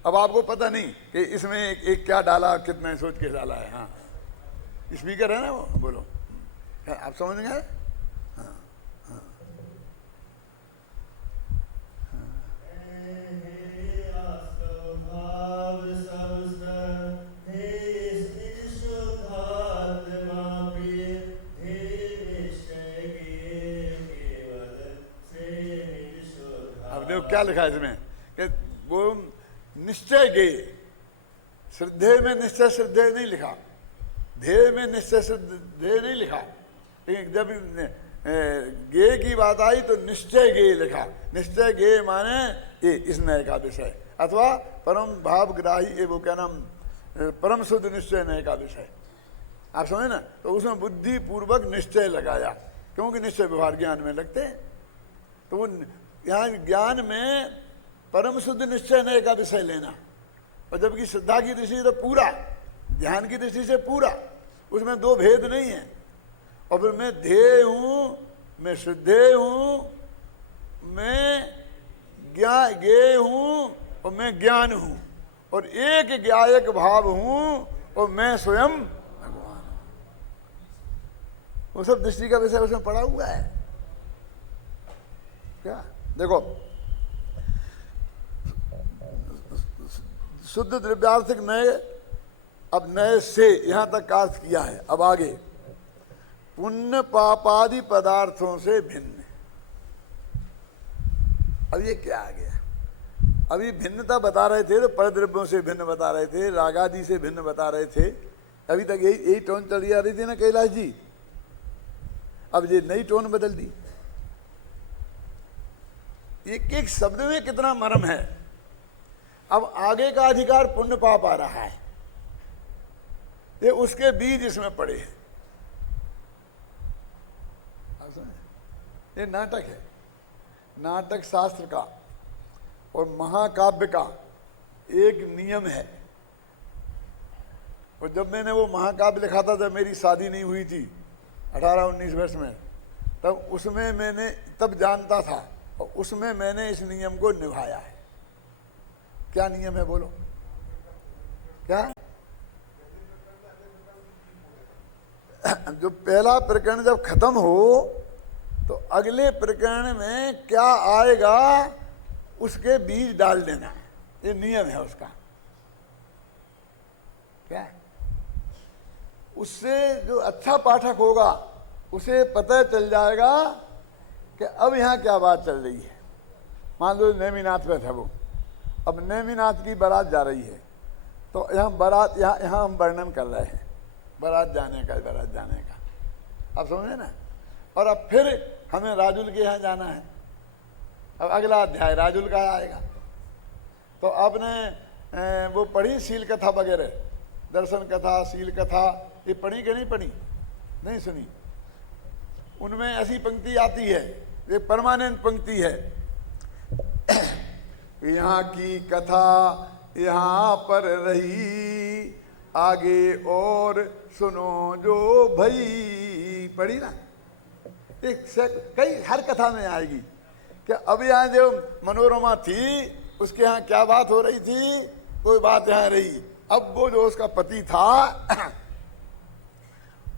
अब आपको पता नहीं कि इसमें एक क्या डाला, कितना सोच के डाला है। हाँ, स्पीकर है ना वो, बोलो, आप समझ गए? हाँ हाँ अब देखो क्या लिखा है इसमें कि वो निश्चय गे, श्रद्धेय में निश्चय श्रद्धेय नहीं लिखा, ध्येय में निश्चय श्रद्धेय नहीं लिखा। लेकिन जब गे की बात आई तो निश्चय गे लिखा। निश्चय गे माने ये इस नय का विषय, अथवा परम भावग्राही, वो क्या नाम, परम शुद्ध निश्चय नय का विषय। आप समझे ना। तो उसमें बुद्धि पूर्वक निश्चय लगाया, क्योंकि निश्चय व्यवहार ज्ञान में लगते हैं। तो वो यहाँ ज्ञान में परम शुद्ध निश्चय नय का विषय लेना, और जबकि श्रद्धा की दृष्टि से पूरा, ध्यान की दृष्टि से पूरा, उसमें 2 भेद नहीं है। और फिर मैं ध्येय हूं, मैं श्रद्धेय हूं, मैं ज्ञेय हूं और मैं ज्ञान हूं, और एक ज्ञायक भाव हूं और मैं स्वयं भगवान हूं। वो सब दृष्टि का विषय उसमें पड़ा हुआ है। क्या देखो, शुद्ध द्रव्यार्थिक नए, अब नए से यहां तक का अर्थ किया है। अब आगे पुण्य पापादि पदार्थों से भिन्न। अब ये क्या आ गया? अभी भिन्नता बता रहे थे तो परद्रव्यों से भिन्न बता रहे थे, रागादि से भिन्न बता रहे थे। अभी तक यही टोन चली आ रही थी ना कैलाश जी। अब ये नई टोन बदल दी। एक एक शब्द में कितना मर्म है। अब आगे का अधिकार पुण्य पाप आ रहा है, ये उसके बीज इसमें पड़े हैं। ये नाटक है, नाटक शास्त्र का और महाकाव्य का एक नियम है। और जब मैंने वो महाकाव्य लिखा था, जब मेरी शादी नहीं हुई थी 18-19 वर्ष में, तब उसमें मैंने तब जानता था, और उसमें मैंने इस नियम को निभाया है। क्या नियम है बोलो? क्या? जो पहला प्रकरण जब खत्म हो तो अगले प्रकरण में क्या आएगा उसके बीज डाल देना है। ये नियम है उसका। क्या? उससे जो अच्छा पाठक होगा उसे पता चल जाएगा कि अब यहाँ क्या बात चल रही है। मान लो नेमिनाथ में था वो, अब नेमिनाथ की बारात जा रही है, तो यहाँ बारात, यहाँ हम वर्णन कर रहे हैं बारात जाने का, बारात जाने का। आप समझे ना। और अब फिर हमें राजुल के यहाँ जाना है। अब अगला अध्याय राजुल का आएगा। तो आपने वो पढ़ी शील कथा वगैरह, दर्शन कथा, शील कथा, ये पढ़ी कि नहीं पढ़ी? नहीं सुनी? उनमें ऐसी पंक्ति आती है, एक परमानेंट पंक्ति है, यहाँ की कथा यहाँ पर रही, आगे और सुनो जो भई, पढ़ी ना, एक से कई हर कथा में आएगी कि अब यहाँ जो मनोरमा थी उसके यहाँ क्या बात हो रही थी, कोई बात यहाँ रही। अब वो जो उसका पति था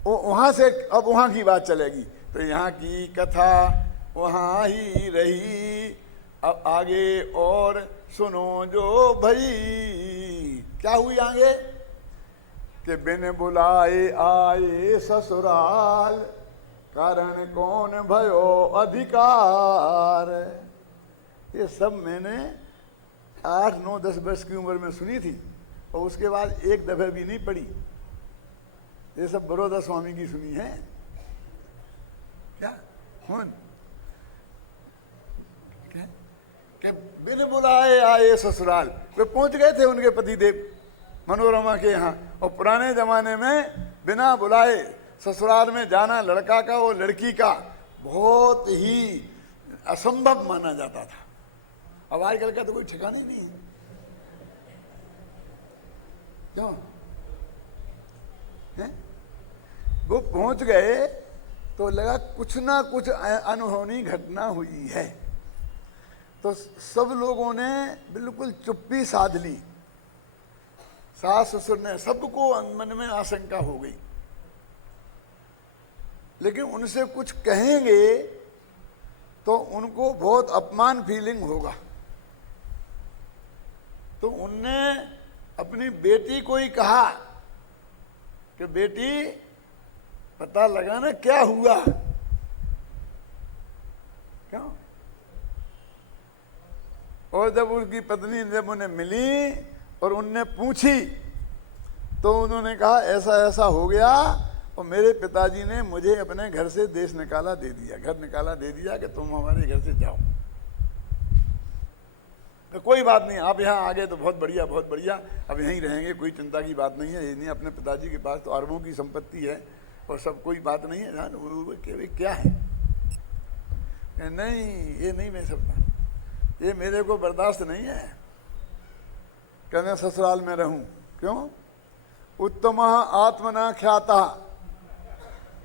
वो वहां से अब वहां की बात चलेगी, तो यहाँ की कथा वहां ही रही। अब आगे और सुनो जो भई, क्या हुई आगे कि बिन बुलाए आए ससुराल, कारण कौन भयो अधिकार। ये सब मैंने 8, 9, 10 वर्ष की उम्र में सुनी थी और उसके बाद एक दफे भी नहीं पढ़ी। ये सब बड़ौदा स्वामी की सुनी है क्या? बिन बुलाए आए ससुराल, वे पहुंच गए थे उनके पतिदेव मनोरमा के यहाँ। और पुराने जमाने में बिना बुलाए ससुराल में जाना लड़का का और लड़की का बहुत ही असंभव माना जाता था। अब आजकल का तो कोई ठिकाने नहीं है। क्यों है? वो पहुंच गए तो लगा कुछ ना कुछ अनहोनी घटना हुई है, तो सब लोगों ने बिल्कुल चुप्पी साध ली। सास ससुर ने, सबको मन में आशंका हो गई, लेकिन उनसे कुछ कहेंगे तो उनको बहुत अपमान फीलिंग होगा। तो उनने अपनी बेटी को ही कहा कि बेटी पता लगाना क्या हुआ। क्यों? और जब उसकी पत्नी जब उन्हें मिली और उनने पूछी तो उन्होंने कहा ऐसा ऐसा हो गया और मेरे पिताजी ने मुझे अपने घर से देश निकाला दे दिया, घर निकाला दे दिया कि तुम हमारे घर से जाओ। तो कोई बात नहीं, आप यहाँ आ गए तो बहुत बढ़िया बहुत बढ़िया, अब यहीं रहेंगे, कोई चिंता की बात नहीं है। ये नहीं, अपने पिताजी के पास तो अरबों की संपत्ति है और सब, कोई बात नहीं है। क्या है? नहीं, ये नहीं मैं सकता, ये मेरे को बर्दाश्त नहीं है कि मैं ससुराल में रहूं। क्यों? उत्तम आत्मना ख्याता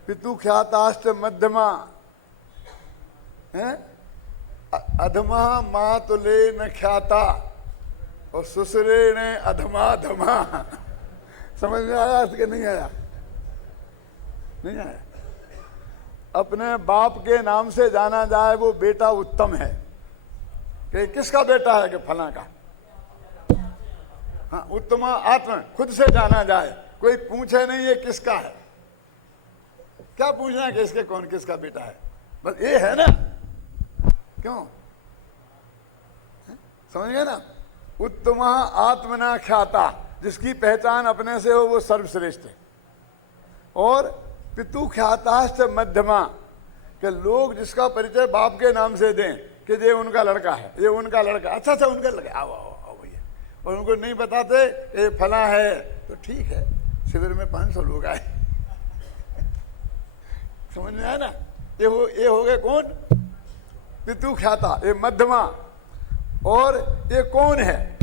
पितु ख्याताश्च मध्यमा है, अधमा मातुले न ख्याता और ससुरे ने अधमा धमा। समझ में आया कि नहीं आया? नहीं आया। अपने बाप के नाम से जाना जाए वो बेटा उत्तम है। कि किसका बेटा है? कि फला का। हाँ, उत्तम आत्मा, खुद से जाना जाए, कोई पूछे नहीं ये किसका है। क्या पूछना है कि इसके कौन किसका बेटा है, बस ये है ना। क्यों? समझ गए ना? उत्तम आत्मना ख्याता, जिसकी पहचान अपने से हो वो सर्वश्रेष्ठ है। और पितु ख्याताश्च मध्यमा, कि लोग जिसका परिचय बाप के नाम से दें कि ये उनका लड़का है, ये उनका लड़का, अच्छा अच्छा उनका लड़का, आओ आओ आओ भैया, और उनको नहीं बताते ये फला है, तो ठीक है, शिविर में 500 लोग आए। समझ में आया ना? ये हो गए कौन? पितु ख्याता, ये मध्यमा। और ये कौन है?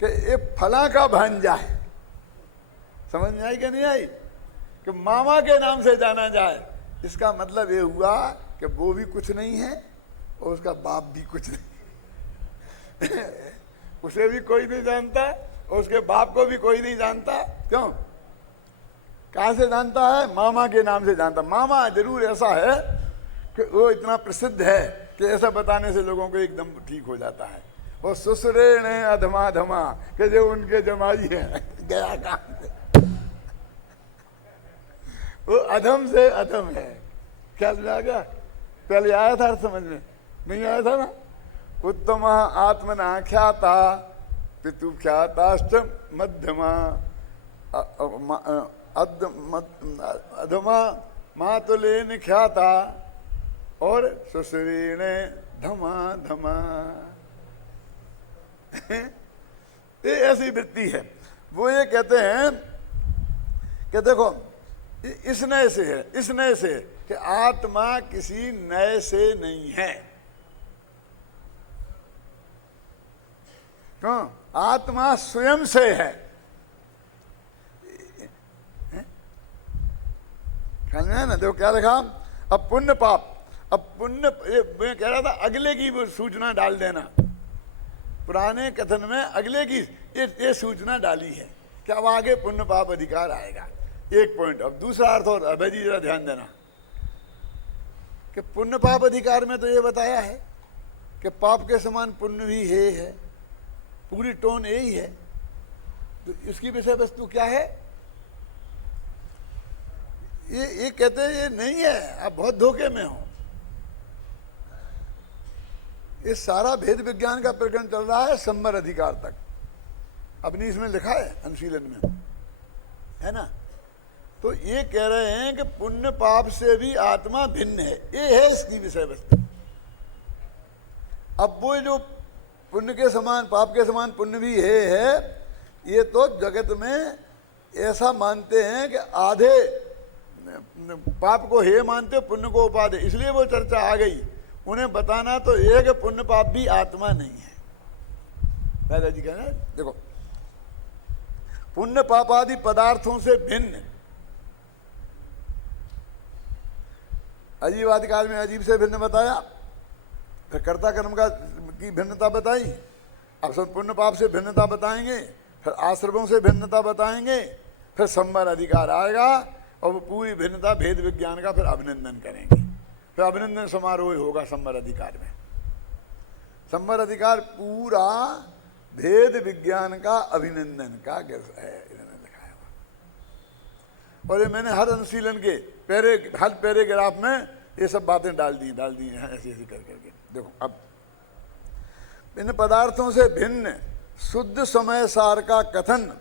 कि ये फला का भांजा है। समझ में आई कि नहीं आई? कि मामा के नाम से जाना जाए, इसका मतलब ये हुआ कि वो भी कुछ नहीं है और उसका बाप भी कुछ नहीं। उसे भी कोई नहीं जानता और उसके बाप को भी कोई नहीं जानता। क्यों? कहाँ से जानता है? मामा के नाम से जानता। मामा जरूर ऐसा है कि वो इतना प्रसिद्ध है कि ऐसा बताने से लोगों को एकदम ठीक हो जाता है। और ससुरे ने अधमा धमा, कि जो उनके जमाई है, गया काम से, वो अधम से अधम है। क्या समझ आ गया? पहले आया था समझ में, नहीं आया था ना? उत्तम आत्मना ख्याता पितु ख्याताश्च मध्यमा अधमा मातुलेन ख्याता और ससुरीण धमा धमा। ये ऐसी वृत्ति है। वो ये कहते हैं कि देखो इस नए से है, इस नए से कि आत्मा किसी नए से नहीं है। क्यों? आत्मा स्वयं से है। समझ में है ना? देखो क्या लिखा, अब पुण्य पाप, अब पुण्य, मैं कह रहा था अगले की वो सूचना डाल देना, पुराने कथन में अगले की ये सूचना डाली है कि अब आगे पुण्य पाप अधिकार आएगा, एक पॉइंट। अब दूसरा अर्थ, और अभय जी जरा ध्यान देना कि पुण्य पाप अधिकार में तो ये बताया है कि पाप के समान पुण्य भी है, पूरी टोन यही है। तो इसकी विषय वस्तु क्या है? ये कहते हैं ये नहीं है, आप बहुत धोखे में हो। ये सारा भेद विज्ञान का प्रकरण चल रहा है संवर अधिकार तक, अपनी इसमें लिखा है अनुशीलन में, है ना? तो ये कह रहे हैं कि पुण्य पाप से भी आत्मा भिन्न है, ये है इसकी विषय वस्तु। अब वो जो पुण्य के समान पाप के समान पुण्य भी है, ये तो जगत में ऐसा मानते हैं कि आधे पाप को हे मानते हो, पुण्य को उपाधि, इसलिए वो चर्चा आ गई। उन्हें बताना तो ये कि पुण्य पाप भी आत्मा नहीं है। दादाजी कह रहे हैं देखो, पुण्य पाप आदि पदार्थों से भिन्न, अजीब अधिकार में अजीब से भिन्न बताया, फिर कर्ता कर्म का की भिन्नता बताई, अब सब पुण्य पाप से भिन्नता बताएंगे, फिर आश्रमों से भिन्नता बताएंगे, फिर संवर अधिकार आएगा और वो पूरी भिन्नता भेद विज्ञान का फिर अभिनंदन करेंगे। फिर अभिनंदन समारोह होगा संवर अधिकार में। संवर अधिकार पूरा भेद विज्ञान का अभिनंदन का है, इन्होंने दिखाया हुआ। और ये मैंने हर अनुशीलन के हर पैराग्राफ में ये सब बातें डाल दी हैं, ऐसी ऐसी करके। देखो अब इन पदार्थों से भिन्न शुद्ध समय सार का कथन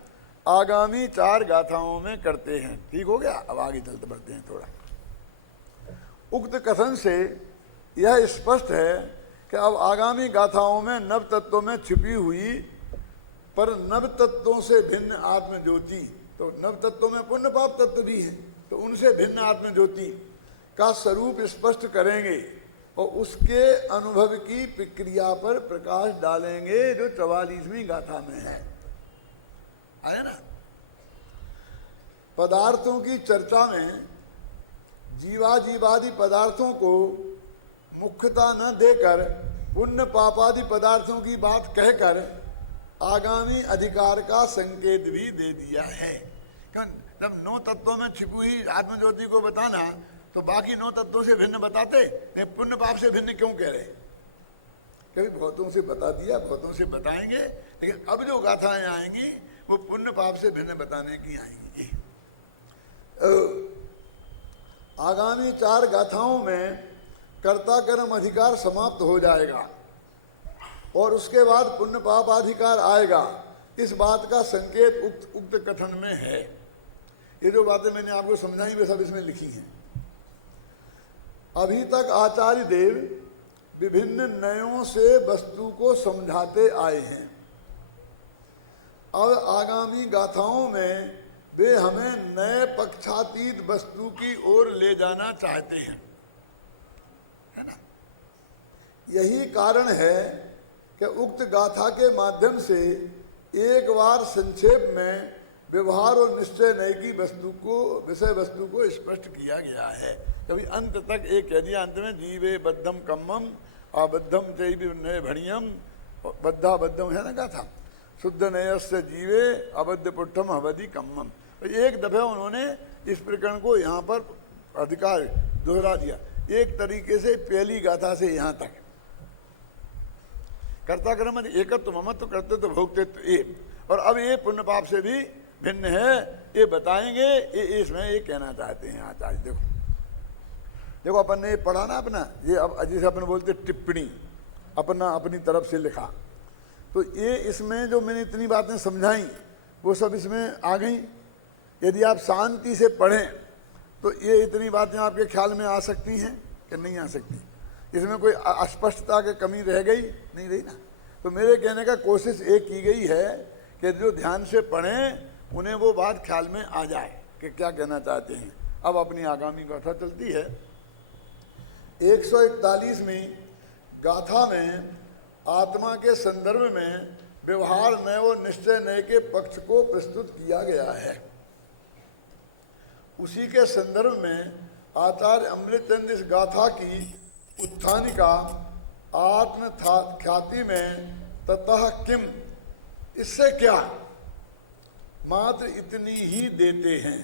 आगामी 4 गाथाओं में करते हैं। ठीक हो गया? अब आगे चलते बढ़ते हैं थोड़ा। उक्त कथन से यह स्पष्ट है कि अब आगामी गाथाओं में नव तत्वों में छिपी हुई पर नव तत्वों से भिन्न आत्म ज्योति, तो नव तत्वों में पुण्य पाप तत्व भी है, तो उनसे भिन्न आत्म ज्योति का स्वरूप स्पष्ट करेंगे और उसके अनुभव की प्रक्रिया पर प्रकाश डालेंगे, जो 44वीं गाथा में है। आया ना? पदार्थों की चर्चा में जीवादि पदार्थों को मुख्यता न देकर पुण्य पापादि पदार्थों की बात कहकर आगामी अधिकार का संकेत भी दे दिया है। जब 9 तत्वों में छिपी हुई आत्मज्योति को बताना, तो बाकी 9 तत्वों से भिन्न बताते, नहीं पुण्य पाप से भिन्न क्यों कह रहे? कभी बहुतों से बता दिया, बहुतों से बताएंगे, लेकिन अब जो गाथाएं आएंगी वो पुण्य पाप से भिन्न बताने की आएंगी। आगामी 4 गाथाओं में कर्ता कर्म अधिकार समाप्त हो जाएगा और उसके बाद पुण्य पाप अधिकार आएगा, इस बात का संकेत उक्त कथन में है। ये जो बातें मैंने आपको समझाई वे सब इसमें लिखी हैं। अभी तक आचार्य देव विभिन्न नयों से वस्तु को समझाते आए हैं। अब आगामी गाथाओं में वे हमें नए पक्षातीत वस्तु की ओर ले जाना चाहते हैं, है ना? यही कारण है कि उक्त गाथा के माध्यम से एक बार संक्षेप में व्यवहार और निश्चय नय की विषय वस्तु को स्पष्ट किया गया है। कभी अंत तक एक कह दिया, अंत में जीवे बद्धम कम्मम अबद्धम चैव नय भणियम, बद्धा बद्धम है ना गाथा, शुद्ध नयस्य जीवे अबद्ध पुट्ठम अवधि कम्मम। एक दफे उन्होंने इस प्रकरण को यहाँ पर अधिकार दोहरा दिया, एक तरीके से पहली गाथा से यहाँ तक। कर्ता कर्म एकत्व ममत्व करते तो भोगते तो एक, और अब ये पुण्य पाप से भी भिन्न है, ये बताएंगे। ये इसमें ये कहना चाहते हैं आचार्य। देखो अपन ने पढ़ा ना अपना, ये अब जैसे अपन बोलते टिप्पणी, अपनी तरफ से लिखा, तो ये इसमें जो मैंने इतनी बातें समझाई वो सब इसमें आ गई। यदि आप शांति से पढ़ें तो ये इतनी बातें आपके ख्याल में आ सकती हैं कि नहीं आ सकती? इसमें कोई अस्पष्टता की कमी रह गई नहीं रही ना? तो मेरे कहने का कोशिश एक की गई है कि जो ध्यान से पढ़ें उन्हें वो बात ख्याल में आ जाए कि क्या कहना चाहते हैं। अब अपनी आगामी गाथा चलती है। 141वीं गाथा में आत्मा के संदर्भ में व्यवहार नय और निश्चय नय के पक्ष को प्रस्तुत किया गया है। उसी के संदर्भ में आचार्य अमृतचंद इस गाथा की उत्थानिका आत्म ख्याति में ततः किम, इससे क्या, मात्र इतनी ही देते हैं।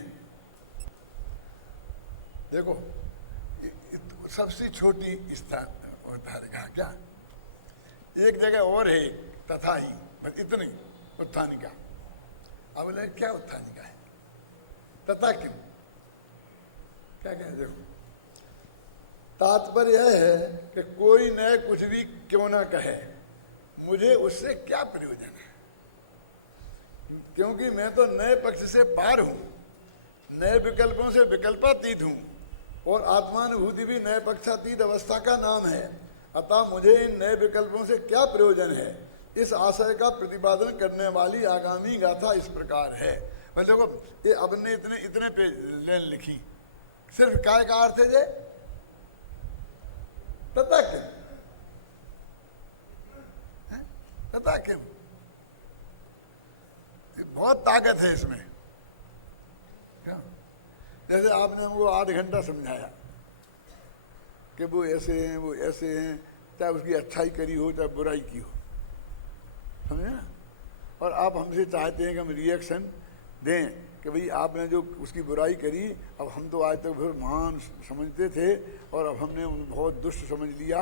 देखो सबसे छोटी उत्थानिका क्या, एक जगह और है तथा ही, बस इतनी उत्थानिका। अब बोले क्या उत्थानिका है, तथा क्यों, क्या कहें। देखो तात्पर्य यह है कि कोई न कुछ भी क्यों ना कहे, मुझे उससे क्या प्रयोजन है, क्योंकि मैं तो नए पक्ष से पार हूं, नए विकल्पों से विकल्पातीत हूं, और आत्मानुभूति भी नए पक्षातीत अवस्था का नाम है। अतः मुझे इन नए विकल्पों से क्या प्रयोजन है, इस आशय का प्रतिपादन करने वाली आगामी गाथा इस प्रकार है। मतलब देखो ये अपने इतने पे लाइन लिखी, सिर्फ काय का अर्थ है जे तथा किम, तथा किम, बहुत ताकत है इसमें। क्या जैसे आपने हमको 8 घंटा समझाया कि वो ऐसे हैं, वो ऐसे हैं, चाहे उसकी अच्छाई करी हो चाहे बुराई की हो, समझे ना। और आप हमसे चाहते हैं कि हम रिएक्शन दें कि भाई आपने जो उसकी बुराई करी, अब हम तो आज तक फिर महान समझते थे और अब हमने बहुत दुष्ट समझ लिया,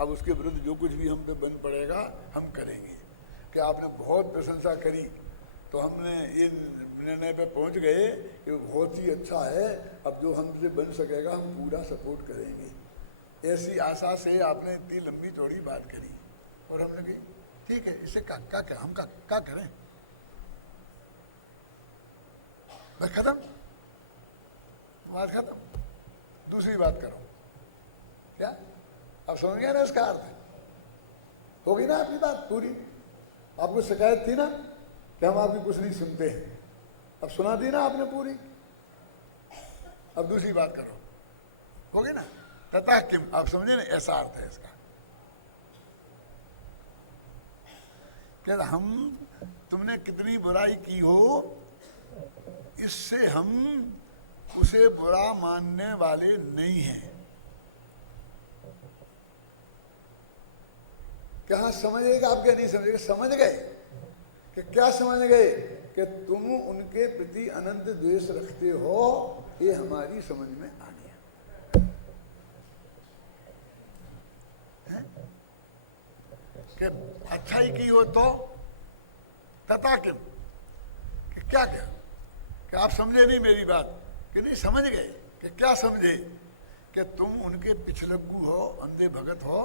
अब उसके विरुद्ध जो कुछ भी हम पे बन पड़ेगा हम करेंगे। कि आपने बहुत प्रशंसा करी तो हमने ये निर्णय पे पहुंच गए कि वो बहुत ही अच्छा है, अब जो हमसे बन सकेगा हम पूरा सपोर्ट करेंगे। ऐसी आशा से आपने इतनी लंबी चौड़ी बात करी और हमने कही ठीक है, इसे क्या हम क्या करें, बस खत्म, बात खत्म, दूसरी बात करो। क्या अब समझ गया ना इसका अर्थ, होगी ना आपकी बात पूरी। आपको शिकायत थी ना कि हम आपकी कुछ नहीं सुनते हैं, अब सुना दी ना आपने पूरी, अब दूसरी बात करो, होगी ना। तथा किम, आप समझे ना, ऐसा अर्थ है इसका। क्या हम तुमने कितनी बुराई की हो, इससे हम उसे बुरा मानने वाले नहीं हैं। क्या समझेगा आप, क्या नहीं समझेगा, समझ गए कि क्या समझ गए कि तुम उनके प्रति अनंत द्वेष रखते हो, ये हमारी समझ में आ गया है? कि अच्छाई की हो तो तथा किम, कि क्या क्या कि आप समझे नहीं मेरी बात, कि नहीं समझ गए, कि क्या समझे कि तुम उनके पिछलग्गू हो, अंधे भगत हो,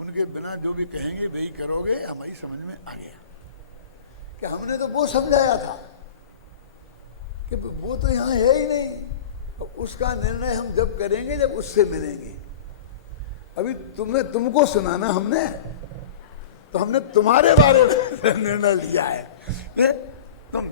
उनके बिना जो भी कहेंगे वही करोगे, हमारी समझ में आ गया कि हमने तो वो समझाया था कि वो तो यहाँ है ही नहीं, उसका निर्णय हम जब करेंगे जब उससे मिलेंगे। अभी तुमको सुनाना हमने, तो हमने तुम्हारे बारे में निर्णय लिया है, तुम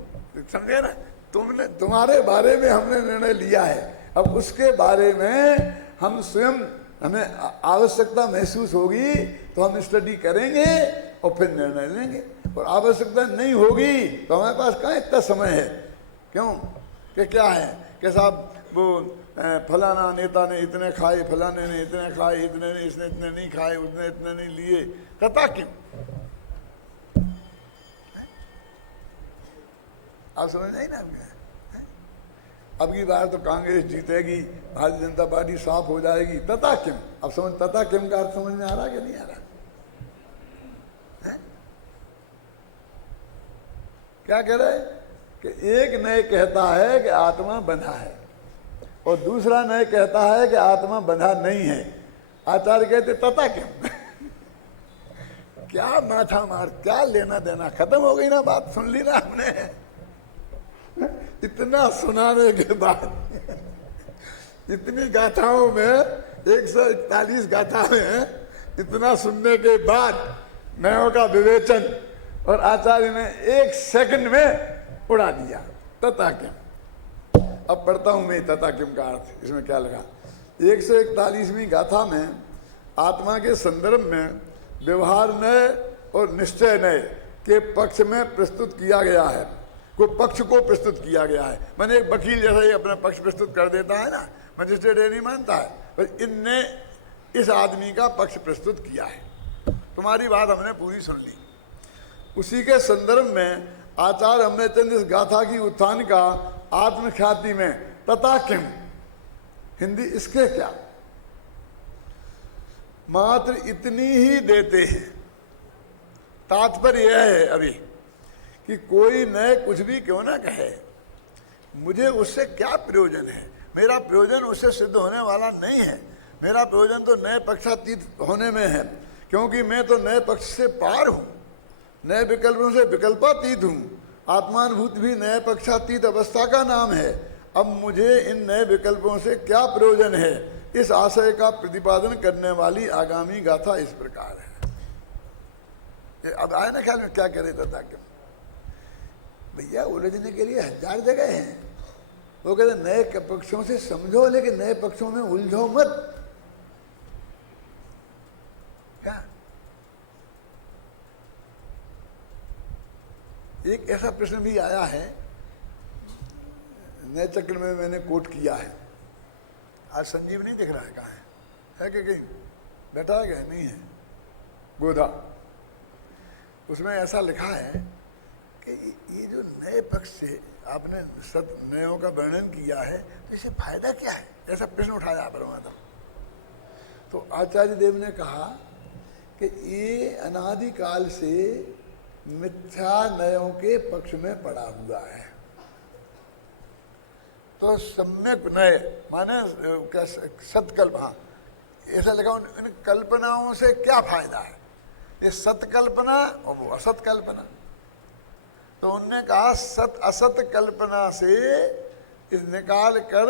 समझे ना, तुम्हारे बारे में हमने निर्णय लिया है। अब उसके बारे में हम स्वयं, हमें आवश्यकता महसूस होगी तो हम स्टडी करेंगे और फिर निर्णय लेंगे, और आवश्यकता नहीं होगी तो हमारे पास कहाँ इतना समय है। क्यों कि क्या है कि साहब वो फलाना नेता ने इतने खाए, फलाने ने इतने खाए, इतने ने, इसने इतने नहीं खाए, उसने इतने नहीं लिए, तथा क्यों। आप समझ नहीं ना, अब की बार तो कांग्रेस जीतेगी, भारतीय जनता पार्टी साफ हो जाएगी, तथा क्यों। अब समझ, तथा क्यों का अर्थ समझ में आ रहा कि नहीं आ रहा है? क्या कह रहे कि एक नए कहता है कि आत्मा बंधा है और दूसरा नए कहता है कि आत्मा बंधा नहीं है। आचार्य कहते तथा क्यों क्या माथा मार, क्या लेना देना, खत्म हो गई ना बात, सुन ली ना हमने। इतना सुनाने के बाद, इतनी गाथाओं में, 141 गाथा में इतना सुनने के बाद नयों का विवेचन, और आचार्य ने 1 सेकंड में उड़ा दिया तथा क्यों। अब पढ़ता हूं मैं तथा क्यों का अर्थ, इसमें क्या लगा। 141वीं गाथा में आत्मा के संदर्भ में व्यवहार नय और निश्चय नय के पक्ष में प्रस्तुत किया गया है। को पक्ष को प्रस्तुत किया गया है। मैंने एक वकील जैसा ही अपना पक्ष प्रस्तुत कर देता है ना, मजिस्ट्रेट ये नहीं मानता है, पर इनने इस आदमी का पक्ष प्रस्तुत किया है। तुम्हारी बात हमने पूरी सुन ली। उसी के संदर्भ में आचार्य अमृतचंद इस गाथा की उत्थान का आत्मख्याति में तथा किम, हिंदी इसके क्या, मात्र इतनी ही देते हैं। तात्पर्य यह है अभी कि कोई नए कुछ भी क्यों ना कहे, मुझे उससे क्या प्रयोजन है, मेरा प्रयोजन उससे सिद्ध होने वाला नहीं है। मेरा प्रयोजन तो नए पक्षातीत होने में है, क्योंकि मैं तो नए पक्ष से पार हूँ, नए विकल्पों से विकल्पातीत हूँ। आत्मानुभूति भी नए पक्षातीत अवस्था का नाम है। अब मुझे इन नए विकल्पों से क्या प्रयोजन है, इस आशय का प्रतिपादन करने वाली आगामी गाथा इस प्रकार है। अब आए ना ख्याल में क्या करे था कि भैया उलझने के लिए हजार जगह हैं। वो कहते नए पक्षों से समझो, लेकिन नए पक्षों में उलझो मत। क्या एक ऐसा प्रश्न भी आया है, नए चक्र में मैंने कोट किया है। आज संजीव नहीं दिख रहा है, कहाँ है कि कहीं बैठा है क्या? नहीं है, गोदा। उसमें ऐसा लिखा है कि ये जो नए पक्ष से आपने सत नयों का वर्णन किया है, तो इससे फायदा क्या है? ऐसा प्रश्न उठाया परमात्मा। तो आचार्य देव ने कहा कि ये अनादिकाल से मिथ्या नयों के पक्ष में पड़ा हुआ है। तो सम्यक नए माने क्या, सत्कल्प, हाँ ऐसा लिखा, इन कल्पनाओं से क्या फायदा है? ये सत्कल्पना और वो असत कल्पना। तो उनने कहा सत असत कल्पना से इस निकाल कर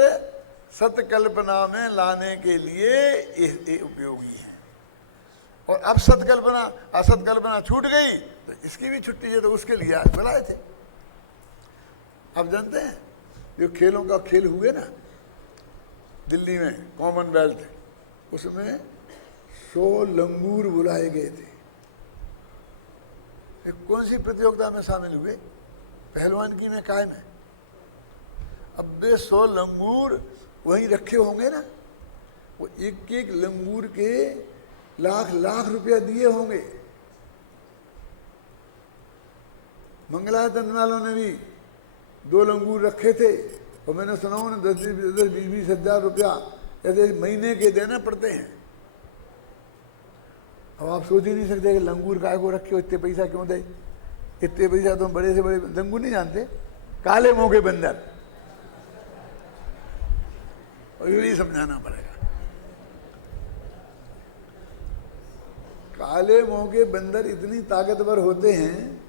सत कल्पना में लाने के लिए ये उपयोगी है। और अब सत्कल्पना असत कल्पना छूट गई तो इसकी भी छुट्टी है, तो उसके लिए आज बुलाए थे। अब जानते हैं जो खेलों का खेल हुए ना दिल्ली में, कॉमनवेल्थ, उसमें 100 लंगूर बुलाए गए थे। कौन सी प्रतियोगिता में शामिल हुए? पहलवानगी में, कायम है। अब वे 100 लंगूर वहीं रखे होंगे ना, वो एक एक लंगूर के लाख लाख रुपया दिए होंगे। मंगलायतन वालों ने भी 2 लंगूर रखे थे, और मैंने सुना उन्हें 10-20 हजार रुपया ऐसे महीने के देने पड़ते हैं। अब आप सोच ही नहीं सकते कि लंगूर काय को रखे हो, इतने पैसा क्यों दे? इतने पैसा तो बड़े से बड़े लंगूर नहीं जानते, काले मुंह के बंदर, और यही समझाना पड़ेगा। काले मुंह के बंदर इतनी ताकतवर होते हैं,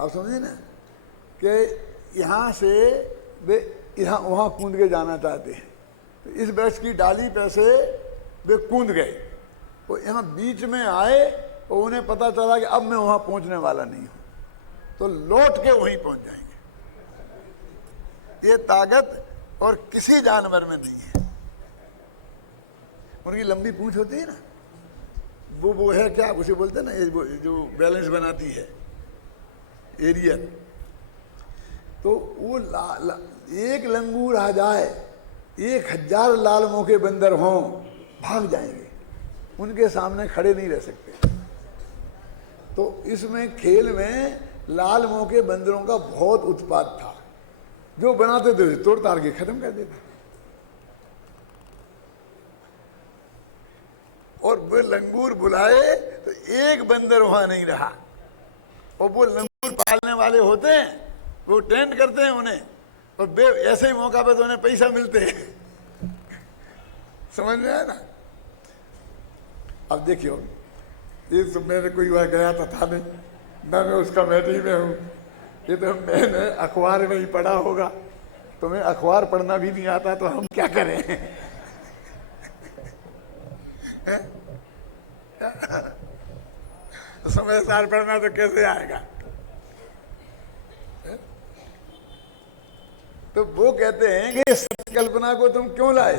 आप समझे ना, कि यहाँ से वे यहाँ वहाँ कूद के जाना चाहते हैं। तो इस वृक्ष की डाली पे से वे कूद गए, वो यहाँ बीच में आए और उन्हें पता चला कि अब मैं वहाँ पहुँचने वाला नहीं हूँ, तो लौट के वहीं पहुँच जाएंगे। ये ताकत और किसी जानवर में नहीं है। उनकी लंबी पूंछ होती है ना, वो है क्या उसे बोलते हैं ना, ये जो बैलेंस बनाती है, एरिया। तो वो एक लंगूर आ जाए, 1000 लाल मुंह के बंदर हों, भाग जाएंगे, उनके सामने खड़े नहीं रह सकते। तो इसमें खेल में लाल मुंह के बंदरों का बहुत उत्पात था। जो बनाते थे तोड़ ताड़ के खत्म कर देते। और वो लंगूर बुलाए तो एक बंदर वहां नहीं रहा। और वो लंगूर पालने वाले होते हैं, वो टेंट करते हैं उन्हें, और ऐसे ही मौका पे तो उन्हें पैसा मिलते हैं। समझ में आया ना? अब देखियो, ये तो मेरे कोई वह गया था नहीं, मैं उसका मैटी में हूँ। ये तो मैंने अखबार में ही पढ़ा होगा, तुम्हें अखबार पढ़ना भी नहीं आता तो हम क्या करें? समय सार पढ़ना तो कैसे आएगा? तो वो कहते हैं कि सत्कल्पना को तुम क्यों लाए?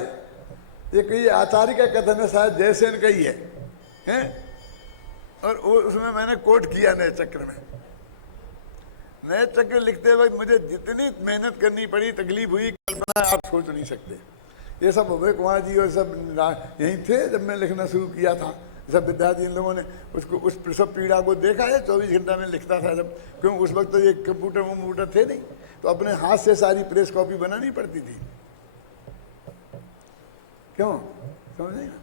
ये कोई आचार्य का कथन है, शायद जयसेन का ही है, हैं? और उसमें मैंने कोट किया नए चक्र में। नए चक्र लिखते वक्त मुझे जितनी मेहनत करनी पड़ी, तकलीफ हुई, कल्पना आप सोच नहीं सकते। ये सब भव्य कुमार जी और सब यहीं थे जब मैं लिखना शुरू किया था। सब विद्यार्थी इन लोगों ने उसको उस प्रसव पीड़ा को देखा है। 24 घंटा में लिखता था जब, क्यों उस वक्त तो ये कंप्यूटर थे नहीं, तो अपने हाथ से सारी प्रेस कॉपी बनानी पड़ती थी। क्यों समझे ना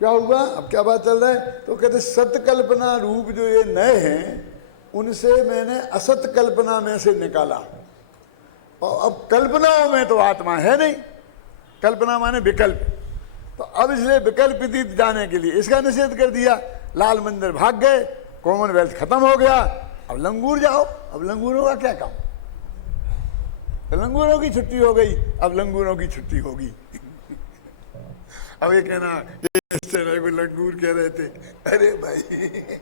क्या हुआ? अब क्या बात चल रहा है? तो कहते सत्य कल्पना रूप जो ये नए हैं, उनसे मैंने असत कल्पना में से निकाला। और अब कल्पनाओं में तो आत्मा है नहीं, कल्पना माने विकल्प। तो अब इसलिए विकल्प जाने के लिए इसका निषेध कर दिया। लाल मंदिर भाग गए, कॉमनवेल्थ खत्म हो गया, अब लंगूर जाओ। अब लंगूरों का क्या काम? तो लंगूरों की छुट्टी हो गई, अब लंगूरों की छुट्टी होगी। अब ये कहना ये निश्चय को लंगूर कह रहे थे। अरे भाई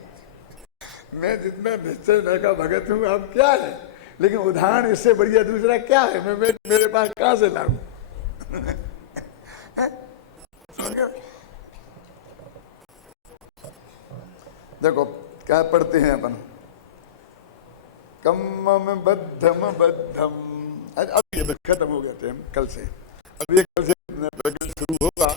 मैं जितना निश्चय का भगत हूं, अब क्या है? लेकिन उदाहरण इससे बढ़िया दूसरा क्या है? मैं मेरे पास कहां से लाऊं? देखो क्या पढ़ते हैं अपन, कम्मम बद्धम बद्धम। अब ये खत्म हो गए थे हम कल से, अब ये कल से प्रकरण शुरू होगा।